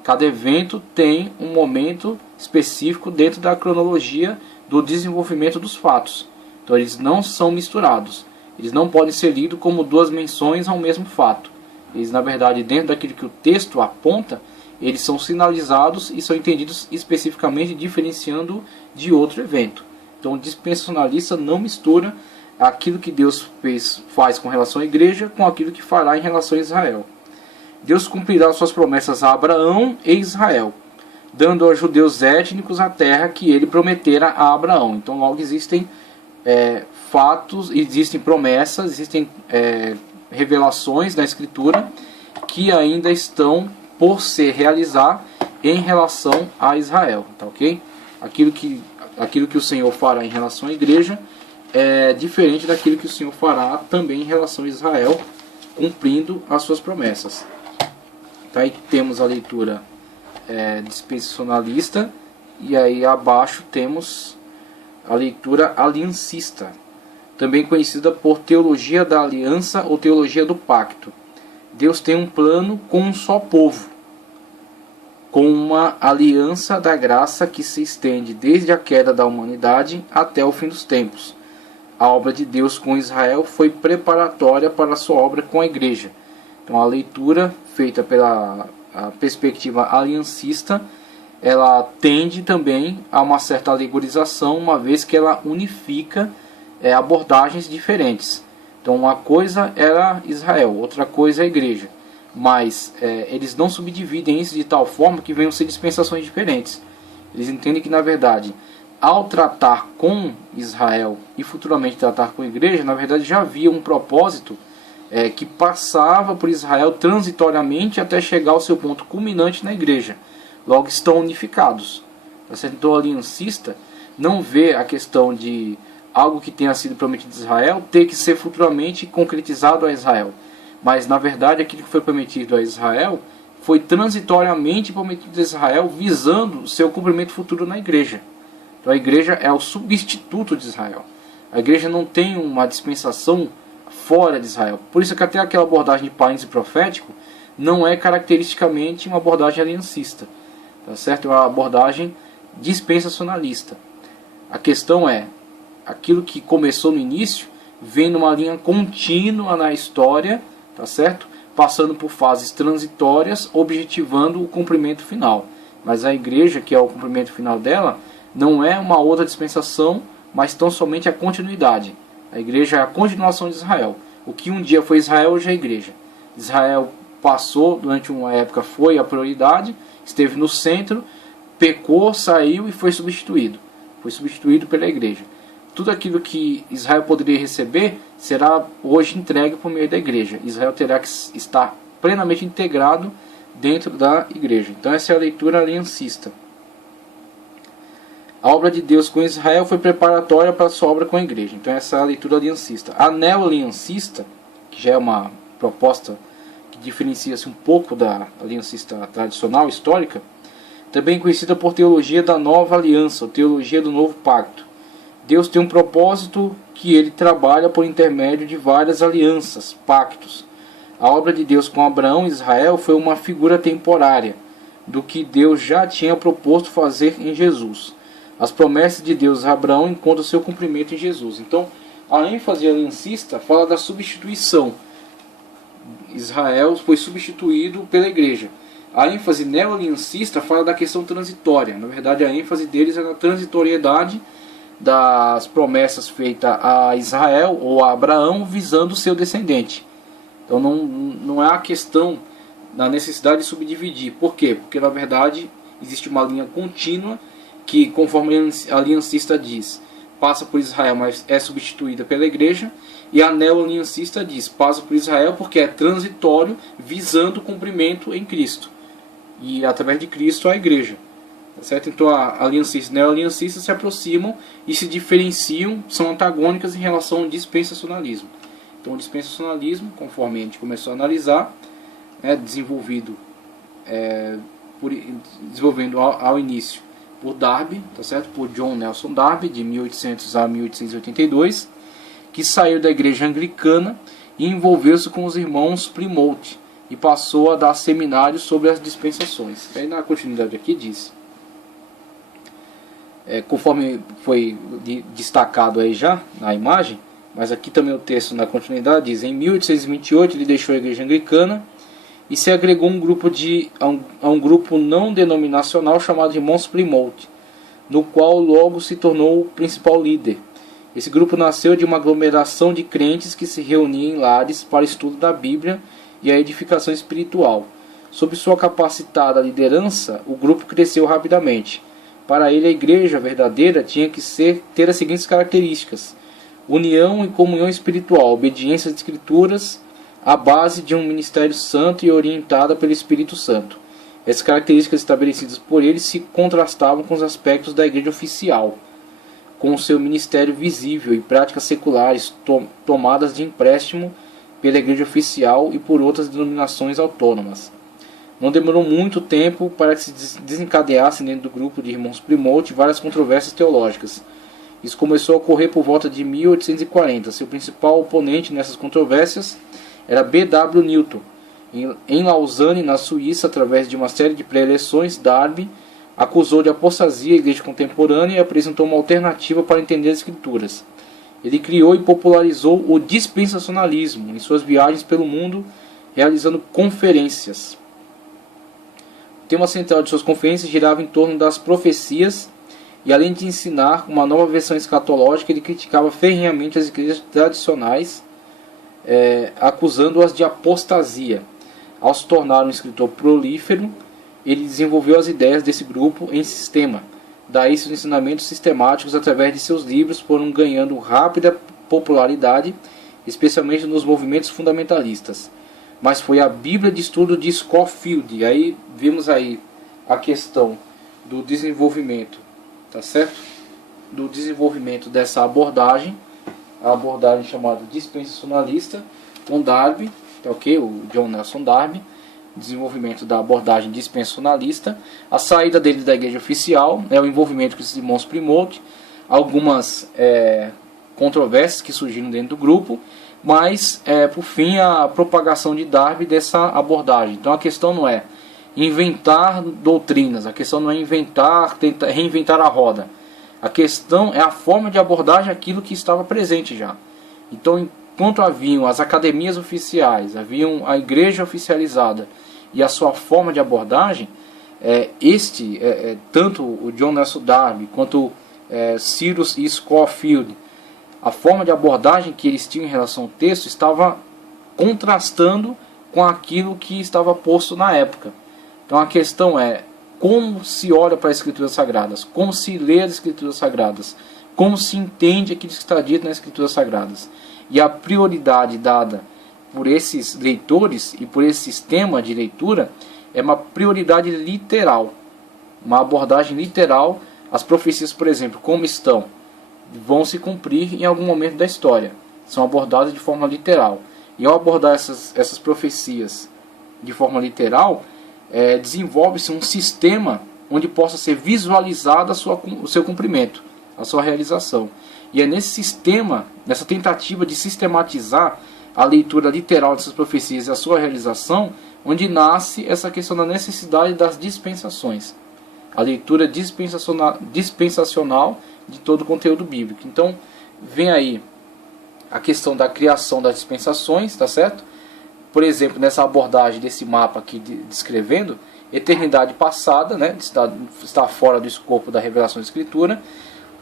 Cada evento tem um momento específico dentro da cronologia do desenvolvimento dos fatos. Então eles não são misturados. Eles não podem ser lidos como 2 menções ao mesmo fato. Eles, na verdade, dentro daquilo que o texto aponta, eles são sinalizados e são entendidos especificamente, diferenciando de outro evento. Então o dispensacionalista não mistura aquilo que Deus faz com relação à igreja com aquilo que fará em relação a Israel. Deus cumprirá suas promessas a Abraão e Israel, dando aos judeus étnicos a terra que ele prometera a Abraão. Então logo existem fatos, existem promessas, existem revelações na Escritura que ainda estão por se realizar em relação a Israel. Tá, ok? Aquilo que o Senhor fará em relação à igreja é diferente daquilo que o Senhor fará também em relação a Israel, cumprindo as suas promessas. Tá, aí temos a leitura dispensacionalista, e aí abaixo temos a leitura aliancista, também conhecida por teologia da aliança ou teologia do pacto. Deus tem um plano com um só povo. com uma aliança da graça que se estende desde a queda da humanidade até o fim dos tempos. A obra de Deus com Israel foi preparatória para a sua obra com a igreja. Então a leitura feita pela perspectiva aliancista, ela tende também a uma certa alegorização, uma vez que ela unifica abordagens diferentes. Então uma coisa era Israel, outra coisa é a igreja. Mas eles não subdividem isso de tal forma que venham ser dispensações diferentes. Eles entendem que, na verdade, ao tratar com Israel e futuramente tratar com a igreja, na verdade já havia um propósito que passava por Israel transitoriamente até chegar ao seu ponto culminante na igreja. Logo estão unificados. Então o aliancista não vê a questão de algo que tenha sido prometido a Israel ter que ser futuramente concretizado a Israel. Mas na verdade aquilo que foi prometido a Israel foi transitoriamente prometido a Israel visando o seu cumprimento futuro na igreja. Então a igreja é o substituto de Israel. A igreja não tem uma dispensação fora de Israel. Por isso que até aquela abordagem de parêntese profético não é caracteristicamente uma abordagem aliancista. Tá certo? É uma abordagem dispensacionalista. A questão é, aquilo que começou no início vem numa linha contínua na história, tá certo? Passando por fases transitórias, objetivando o cumprimento final. Mas a igreja, que é o cumprimento final dela, não é uma outra dispensação, mas tão somente a continuidade. A igreja é a continuação de Israel. O que um dia foi Israel, hoje é a igreja. Israel passou, durante uma época foi a prioridade, esteve no centro, pecou, saiu e foi substituído. Foi substituído pela igreja. Tudo aquilo que Israel poderia receber será hoje entregue por meio da igreja. Israel terá que estar plenamente integrado dentro da igreja. Então essa é a leitura aliancista. A obra de Deus com Israel foi preparatória para a sua obra com a igreja. Então essa é a leitura aliancista. A neo-aliancista, que já é uma proposta que diferencia-se um pouco da aliancista tradicional, histórica, também conhecida por teologia da nova aliança, ou teologia do novo pacto. Deus tem um propósito que ele trabalha por intermédio de várias alianças, pactos. A obra de Deus com Abraão e Israel foi uma figura temporária do que Deus já tinha proposto fazer em Jesus. As promessas de Deus a Abraão encontram seu cumprimento em Jesus. Então, a ênfase aliancista fala da substituição. Israel foi substituído pela igreja. A ênfase neo-aliancista fala da questão transitória. Na verdade, a ênfase deles é na transitoriedade das promessas feitas a Israel ou a Abraão visando o seu descendente. Então não é a questão da necessidade de subdividir. Por quê? Porque na verdade existe uma linha contínua que, conforme a aliancista diz, passa por Israel, mas é substituída pela igreja, e a neo-aliancista diz, passa por Israel porque é transitório, visando o cumprimento em Cristo, e através de Cristo a igreja. Certo? Então a aliancista e a neo-aliancista se aproximam e se diferenciam, são antagônicas em relação ao dispensacionalismo. Então o dispensacionalismo, conforme a gente começou a analisar, é desenvolvido desenvolvendo ao início por Darby, tá certo? Por John Nelson Darby, de 1800 a 1882, que saiu da igreja anglicana e envolveu-se com os irmãos Plymouth e passou a dar seminários sobre as dispensações. Aí na continuidade aqui diz, conforme foi destacado aí já na imagem, mas aqui também o texto na continuidade diz, em 1828 ele deixou a igreja anglicana e se agregou a um grupo não denominacional chamado de Irmãos Plymouth, no qual logo se tornou o principal líder. Esse grupo nasceu de uma aglomeração de crentes que se reuniam em lares para o estudo da Bíblia e a edificação espiritual. Sob sua capacitada liderança, o grupo cresceu rapidamente. Para ele, a igreja verdadeira tinha que ter as seguintes características: união e comunhão espiritual, obediência às Escrituras, a base de um ministério santo e orientada pelo Espírito Santo. Essas características estabelecidas por ele se contrastavam com os aspectos da igreja oficial, com o seu ministério visível e práticas seculares tomadas de empréstimo pela igreja oficial e por outras denominações autônomas. Não demorou muito tempo para que se desencadeassem dentro do grupo de irmãos Plymouth várias controvérsias teológicas. Isso começou a ocorrer por volta de 1840. Seu principal oponente nessas controvérsias era B.W. Newton, Em Lausanne, na Suíça, através de uma série de pré-eleições, Darby acusou de apostasia a Igreja contemporânea e apresentou uma alternativa para entender as Escrituras. Ele criou e popularizou o dispensacionalismo em suas viagens pelo mundo, realizando conferências. O tema central de suas conferências girava em torno das profecias e, além de ensinar uma nova versão escatológica, ele criticava ferrenhamente as igrejas tradicionais, acusando-as de apostasia. Ao se tornar um escritor prolífero, ele desenvolveu as ideias desse grupo em sistema. Daí seus ensinamentos sistemáticos através de seus livros foram ganhando rápida popularidade, especialmente nos movimentos fundamentalistas. Mas foi a Bíblia de Estudo de Scofield. E aí vimos aí a questão do desenvolvimento, tá certo? Do desenvolvimento dessa abordagem, a abordagem chamada dispensacionalista, com Darby, tá ok? O John Nelson Darby. Desenvolvimento da abordagem dispensacionalista, a saída dele da igreja oficial, o envolvimento com esses irmãos Plymouth, algumas controvérsias que surgiram dentro do grupo, mas por fim a propagação de Darby dessa abordagem. Então a questão não é inventar doutrinas, a questão não é tentar reinventar a roda, a questão é a forma de abordagem aquilo que estava presente já. Então, enquanto haviam as academias oficiais, haviam a igreja oficializada e a sua forma de abordagem, tanto o John Nelson Darby quanto Cyrus e Scofield, a forma de abordagem que eles tinham em relação ao texto estava contrastando com aquilo que estava posto na época. Então a questão é como se olha para as Escrituras Sagradas, como se lê as Escrituras Sagradas, como se entende aquilo que está dito nas Escrituras Sagradas. E a prioridade dada por esses leitores e por esse sistema de leitura é uma prioridade literal, uma abordagem literal. As profecias, por exemplo, como estão, vão se cumprir em algum momento da história, são abordadas de forma literal. E ao abordar essas profecias de forma literal, desenvolve-se um sistema onde possa ser visualizado o seu cumprimento, a sua realização. E é nesse sistema, nessa tentativa de sistematizar a leitura literal dessas profecias e a sua realização, onde nasce essa questão da necessidade das dispensações. A leitura dispensacional de todo o conteúdo bíblico. Então, vem aí a questão da criação das dispensações, tá certo? Por exemplo, nessa abordagem desse mapa aqui descrevendo, eternidade passada, né, está fora do escopo da revelação da Escritura,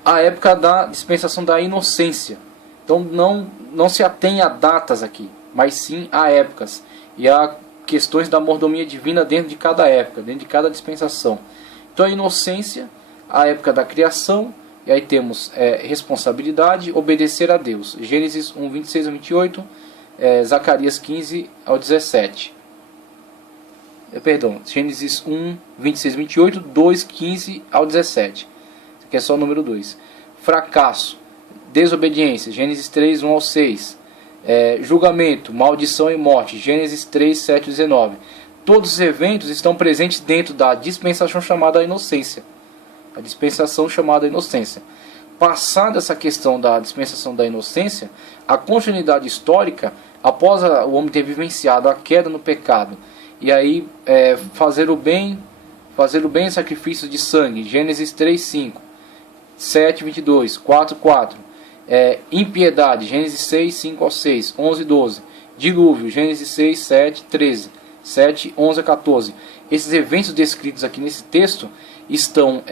a época da dispensação da inocência. Então não se atém a datas aqui, mas sim a épocas e a questões da mordomia divina dentro de cada época, dentro de cada dispensação. Então a inocência, a época da criação, e aí temos responsabilidade, obedecer a Deus. Gênesis 1, 26 a 28, Zacarias 15 ao 17. Gênesis 1, 26 a 28, 2, 15 ao 17. Que é só o número 2. Fracasso, desobediência, Gênesis 3, 1 ao 6. Julgamento, maldição e morte, Gênesis 3, 7 a 19. Todos os eventos estão presentes dentro da dispensação chamada inocência. A dispensação chamada inocência. Passada essa questão da dispensação da inocência, a continuidade histórica, após o homem ter vivenciado a queda no pecado, e aí fazer o bem em sacrifício de sangue, Gênesis 3, 5. 7, 22, 4, 4. Impiedade, Gênesis 6, 5 ao 6, 11, 12. Dilúvio, Gênesis 6, 7, 13, 7, 11 a 14. Esses eventos descritos aqui nesse texto estão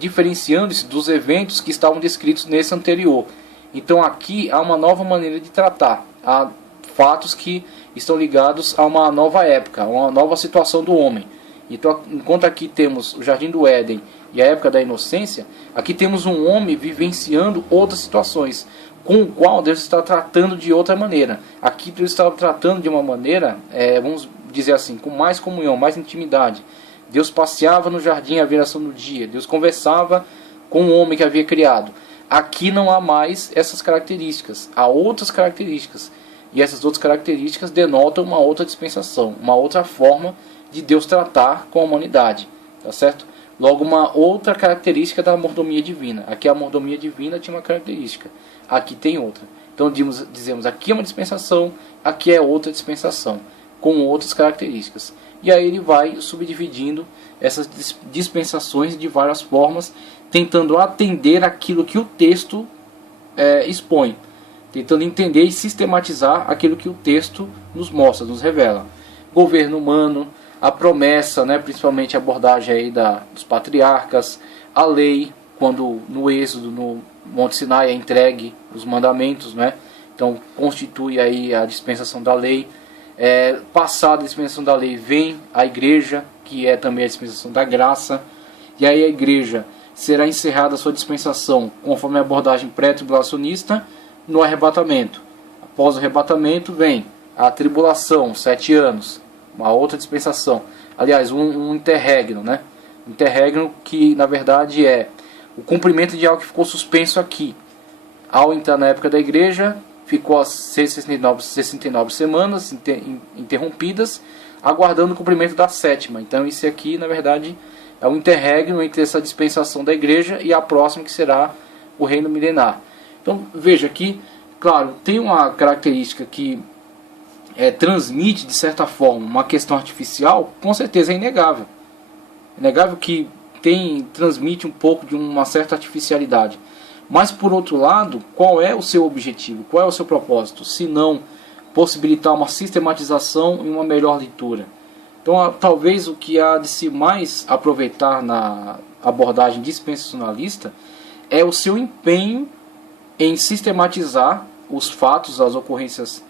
diferenciando-se dos eventos que estavam descritos nesse anterior. Então aqui há uma nova maneira de tratar. Há fatos que estão ligados a uma nova época, a uma nova situação do homem. Então, enquanto aqui temos o Jardim do Éden e a época da inocência, aqui temos um homem vivenciando outras situações, com o qual Deus está tratando de outra maneira. Aqui Deus está tratando de uma maneira, vamos dizer assim, com mais comunhão, mais intimidade. Deus passeava no jardim à viração do dia, Deus conversava com o homem que havia criado. Aqui não há mais essas características, há outras características. E essas outras características denotam uma outra dispensação, uma outra forma de Deus tratar com a humanidade, tá certo? Logo, uma outra característica da mordomia divina. Aqui a mordomia divina tinha uma característica, aqui tem outra. Então dizemos aqui é uma dispensação, aqui é outra dispensação. com outras características. E aí ele vai subdividindo essas dispensações de várias formas, tentando atender aquilo que o texto expõe, tentando entender e sistematizar aquilo que o texto nos mostra, nos revela. Governo humano, a promessa, né, principalmente a abordagem aí dos patriarcas, a lei, quando no Êxodo, no Monte Sinai, é entregue os mandamentos, né, então constitui aí a dispensação da lei. Passada a dispensação da lei, vem a igreja, que é também a dispensação da graça, e aí a igreja será encerrada a sua dispensação, conforme a abordagem pré-tribulacionista, no arrebatamento. Após o arrebatamento vem a tribulação, 7 anos, uma outra dispensação. Aliás, um interregno, né? Interregno que na verdade é o cumprimento de algo que ficou suspenso aqui. Ao entrar na época da igreja, ficou as 69 semanas interrompidas, aguardando o cumprimento da 7ª. Então isso aqui na verdade é um interregno entre essa dispensação da igreja e a próxima, que será o reino milenar. Então veja aqui, claro, tem uma característica que transmite de certa forma uma questão artificial, com certeza é inegável. É inegável que transmite um pouco de uma certa artificialidade. Mas por outro lado, qual é o seu objetivo? Qual é o seu propósito? Se não possibilitar uma sistematização e uma melhor leitura. Então talvez o que há de se mais aproveitar na abordagem dispensacionalista é o seu empenho em sistematizar os fatos, as ocorrências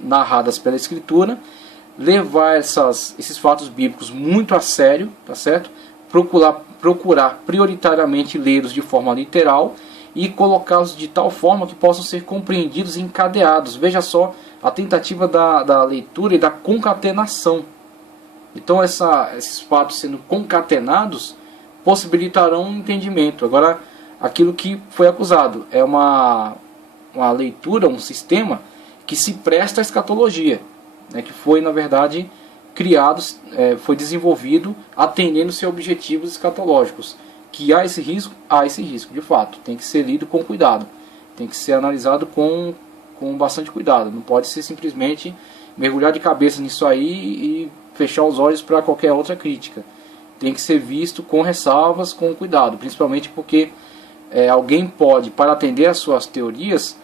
narradas pela Escritura, levar esses fatos bíblicos muito a sério, tá certo? Procurar prioritariamente lê-los de forma literal e colocá-los de tal forma que possam ser compreendidos e encadeados. Veja só a tentativa da leitura e da concatenação. Então esses fatos sendo concatenados possibilitarão um entendimento. Agora, aquilo que foi acusado é uma leitura, um sistema que se presta à escatologia, né, que foi na verdade criado, foi desenvolvido atendendo-se a objetivos escatológicos. Que há esse risco de fato, tem que ser lido com cuidado, tem que ser analisado com bastante cuidado, não pode ser simplesmente mergulhar de cabeça nisso aí e fechar os olhos para qualquer outra crítica. Tem que ser visto com ressalvas, com cuidado, principalmente porque alguém pode, para atender às suas teorias,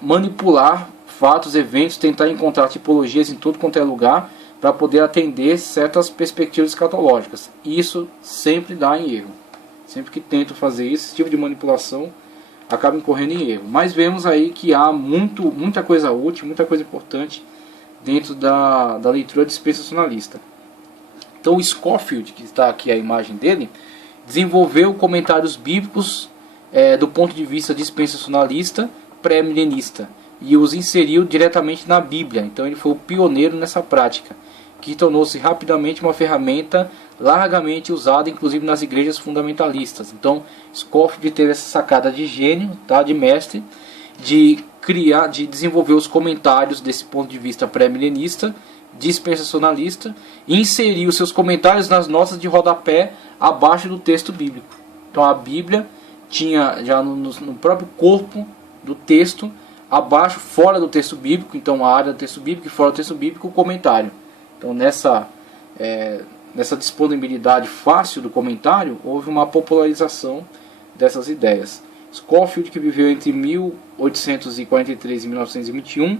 manipular fatos, eventos, tentar encontrar tipologias em tudo quanto é lugar para poder atender certas perspectivas escatológicas. Isso sempre dá em erro. Sempre que tento fazer isso, esse tipo de manipulação acaba incorrendo em erro. Mas vemos aí que há muita coisa útil, muita coisa importante dentro da leitura dispensacionalista. Então o Scofield, que está aqui a imagem dele, desenvolveu comentários bíblicos do ponto de vista dispensacionalista pré-milenista e os inseriu diretamente na Bíblia. Então ele foi o pioneiro nessa prática, que tornou-se rapidamente uma ferramenta largamente usada, inclusive nas igrejas fundamentalistas. Então Scofield teve essa sacada de gênio, tá, de mestre, de desenvolver os comentários desse ponto de vista pré-milenista, dispensacionalista, e inseriu seus comentários nas notas de rodapé abaixo do texto bíblico. Então a Bíblia tinha já no próprio corpo do texto, abaixo, fora do texto bíblico, então a área do texto bíblico e fora do texto bíblico, o comentário. Então nessa disponibilidade fácil do comentário, houve uma popularização dessas ideias. Scofield, que viveu entre 1843 e 1921,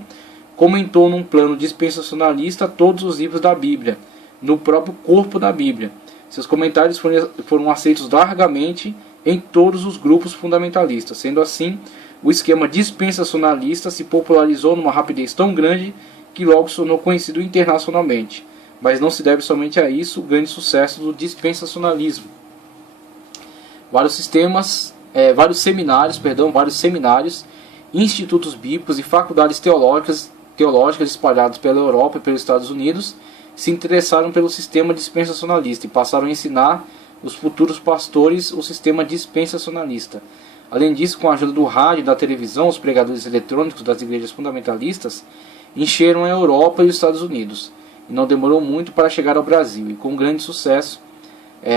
comentou num plano dispensacionalista todos os livros da Bíblia, no próprio corpo da Bíblia. Seus comentários foram aceitos largamente em todos os grupos fundamentalistas. Sendo assim, o esquema dispensacionalista se popularizou numa rapidez tão grande que logo se tornou conhecido internacionalmente. Mas não se deve somente a isso o grande sucesso do dispensacionalismo. Vários seminários, institutos bíblicos e faculdades teológicas espalhados pela Europa e pelos Estados Unidos se interessaram pelo sistema dispensacionalista e passaram a ensinar os futuros pastores o sistema dispensacionalista. Além disso, com a ajuda do rádio e da televisão, os pregadores eletrônicos das igrejas fundamentalistas encheram a Europa e os Estados Unidos. E não demorou muito para chegar ao Brasil. E com grande sucesso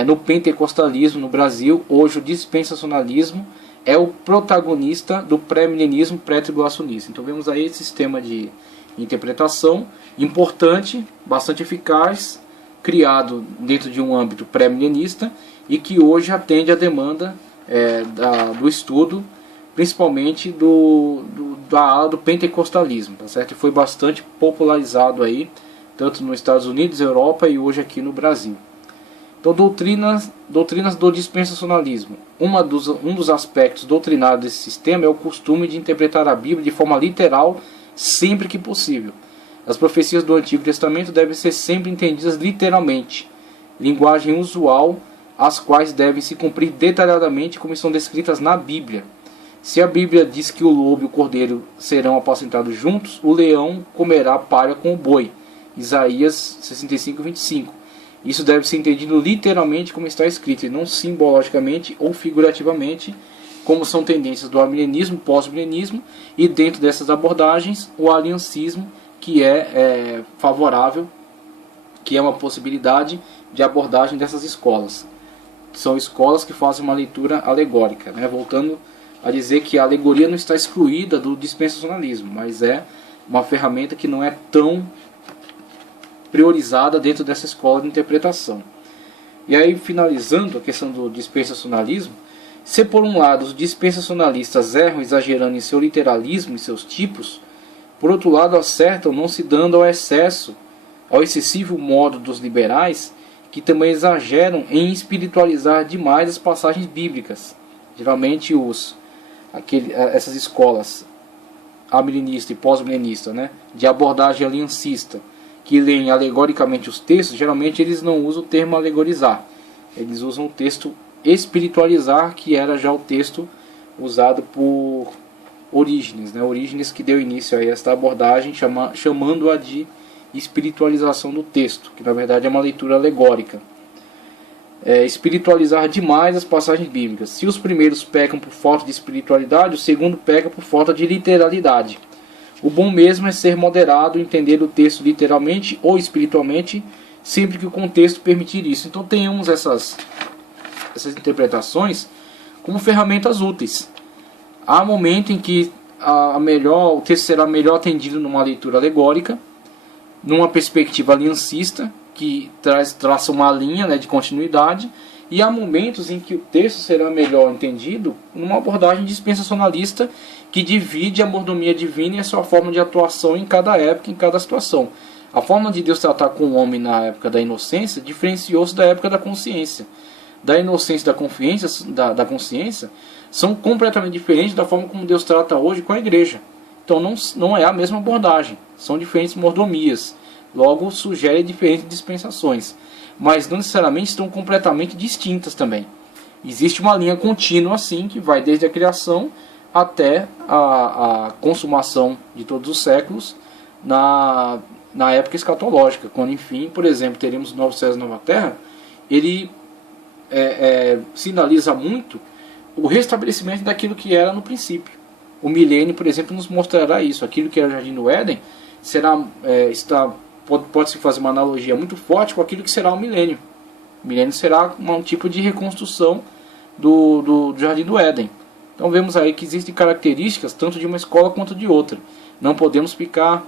no pentecostalismo no Brasil, hoje o dispensacionalismo é o protagonista do pré-milenismo, pré-tribulacionista. Então vemos aí esse sistema de interpretação importante, bastante eficaz, criado dentro de um âmbito pré-milenista e que hoje atende à demanda do estudo, principalmente da ala do pentecostalismo, tá certo? E foi bastante popularizado aí, tanto nos Estados Unidos, Europa e hoje aqui no Brasil. Então, doutrinas do dispensacionalismo. Um dos aspectos doutrinários desse sistema é o costume de interpretar a Bíblia de forma literal sempre que possível. As profecias do Antigo Testamento devem ser sempre entendidas literalmente, linguagem usual, as quais devem se cumprir detalhadamente como estão descritas na Bíblia. Se a Bíblia diz que o lobo e o cordeiro serão apacentados juntos, o leão comerá palha com o boi. Isaías 65:25. Isso deve ser entendido literalmente como está escrito, e não simbologicamente ou figurativamente, como são tendências do amilenismo, pós-milenismo, e dentro dessas abordagens, o aliancismo, que é favorável, que é uma possibilidade de abordagem dessas escolas. São escolas que fazem uma leitura alegórica, né? Voltando a dizer que a alegoria não está excluída do dispensacionalismo, mas é uma ferramenta que não é tão priorizada dentro dessa escola de interpretação. E aí, finalizando a questão do dispensacionalismo, se por um lado os dispensacionalistas erram exagerando em seu literalismo e seus tipos, por outro lado acertam não se dando ao excessivo modo dos liberais, que também exageram em espiritualizar demais as passagens bíblicas. Geralmente essas escolas amilenista e pós-milenista, né, de abordagem aliancista, que leem alegoricamente os textos, geralmente eles não usam o termo alegorizar, eles usam o texto espiritualizar, que era já o texto usado por Orígenes, né? Orígenes que deu início a esta abordagem, chamando-a de espiritualização do texto, que na verdade é uma leitura alegórica. Espiritualizar demais as passagens bíblicas. Se os primeiros pecam por falta de espiritualidade, o segundo peca por falta de literalidade. O bom mesmo é ser moderado, entender o texto literalmente ou espiritualmente, sempre que o contexto permitir isso. Então tenhamos essas interpretações como ferramentas úteis. Há momento em que o texto será melhor atendido numa leitura alegórica, numa perspectiva aliancista, que traça uma linha, né, de continuidade, e há momentos em que o texto será melhor entendido numa abordagem dispensacionalista que divide a mordomia divina e a sua forma de atuação em cada época, em cada situação. A forma de Deus tratar com o homem na época da inocência diferenciou-se da época da consciência. Da inocência e da consciência são completamente diferentes da forma como Deus trata hoje com a igreja. Então não é a mesma abordagem, são diferentes mordomias. Logo, sugere diferentes dispensações, mas não necessariamente estão completamente distintas também. Existe uma linha contínua assim, que vai desde a criação até a consumação de todos os séculos na época escatológica, quando enfim, por exemplo, teremos novos céus e nova terra. Ele sinaliza muito o restabelecimento daquilo que era no princípio. O milênio, por exemplo, nos mostrará isso. Aquilo que era o Jardim do Éden pode-se fazer uma analogia muito forte com aquilo que será o milênio. O milênio será um tipo de reconstrução do Jardim do Éden. Então vemos aí que existem características tanto de uma escola quanto de outra. Não podemos ficar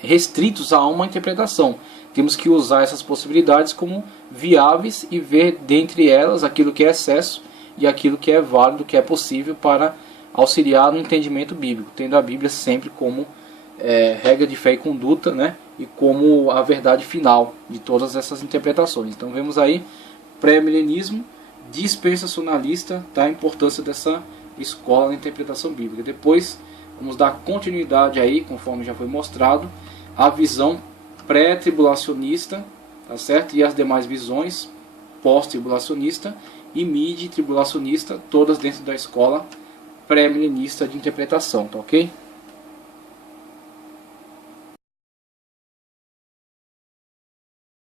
restritos a uma interpretação. Temos que usar essas possibilidades como viáveis e ver dentre elas aquilo que é excesso e aquilo que é válido, que é possível para auxiliar no entendimento bíblico, tendo a Bíblia sempre como regra de fé e conduta, né, e como a verdade final de todas essas interpretações. Então vemos aí pré-milenismo dispensacionalista, a importância dessa escola na interpretação bíblica. Depois vamos dar continuidade aí, conforme já foi mostrado, à visão pré-tribulacionista, tá certo? E as demais visões pós-tribulacionista e mid-tribulacionista, todas dentro da escola pré-milenista de interpretação, tá ok?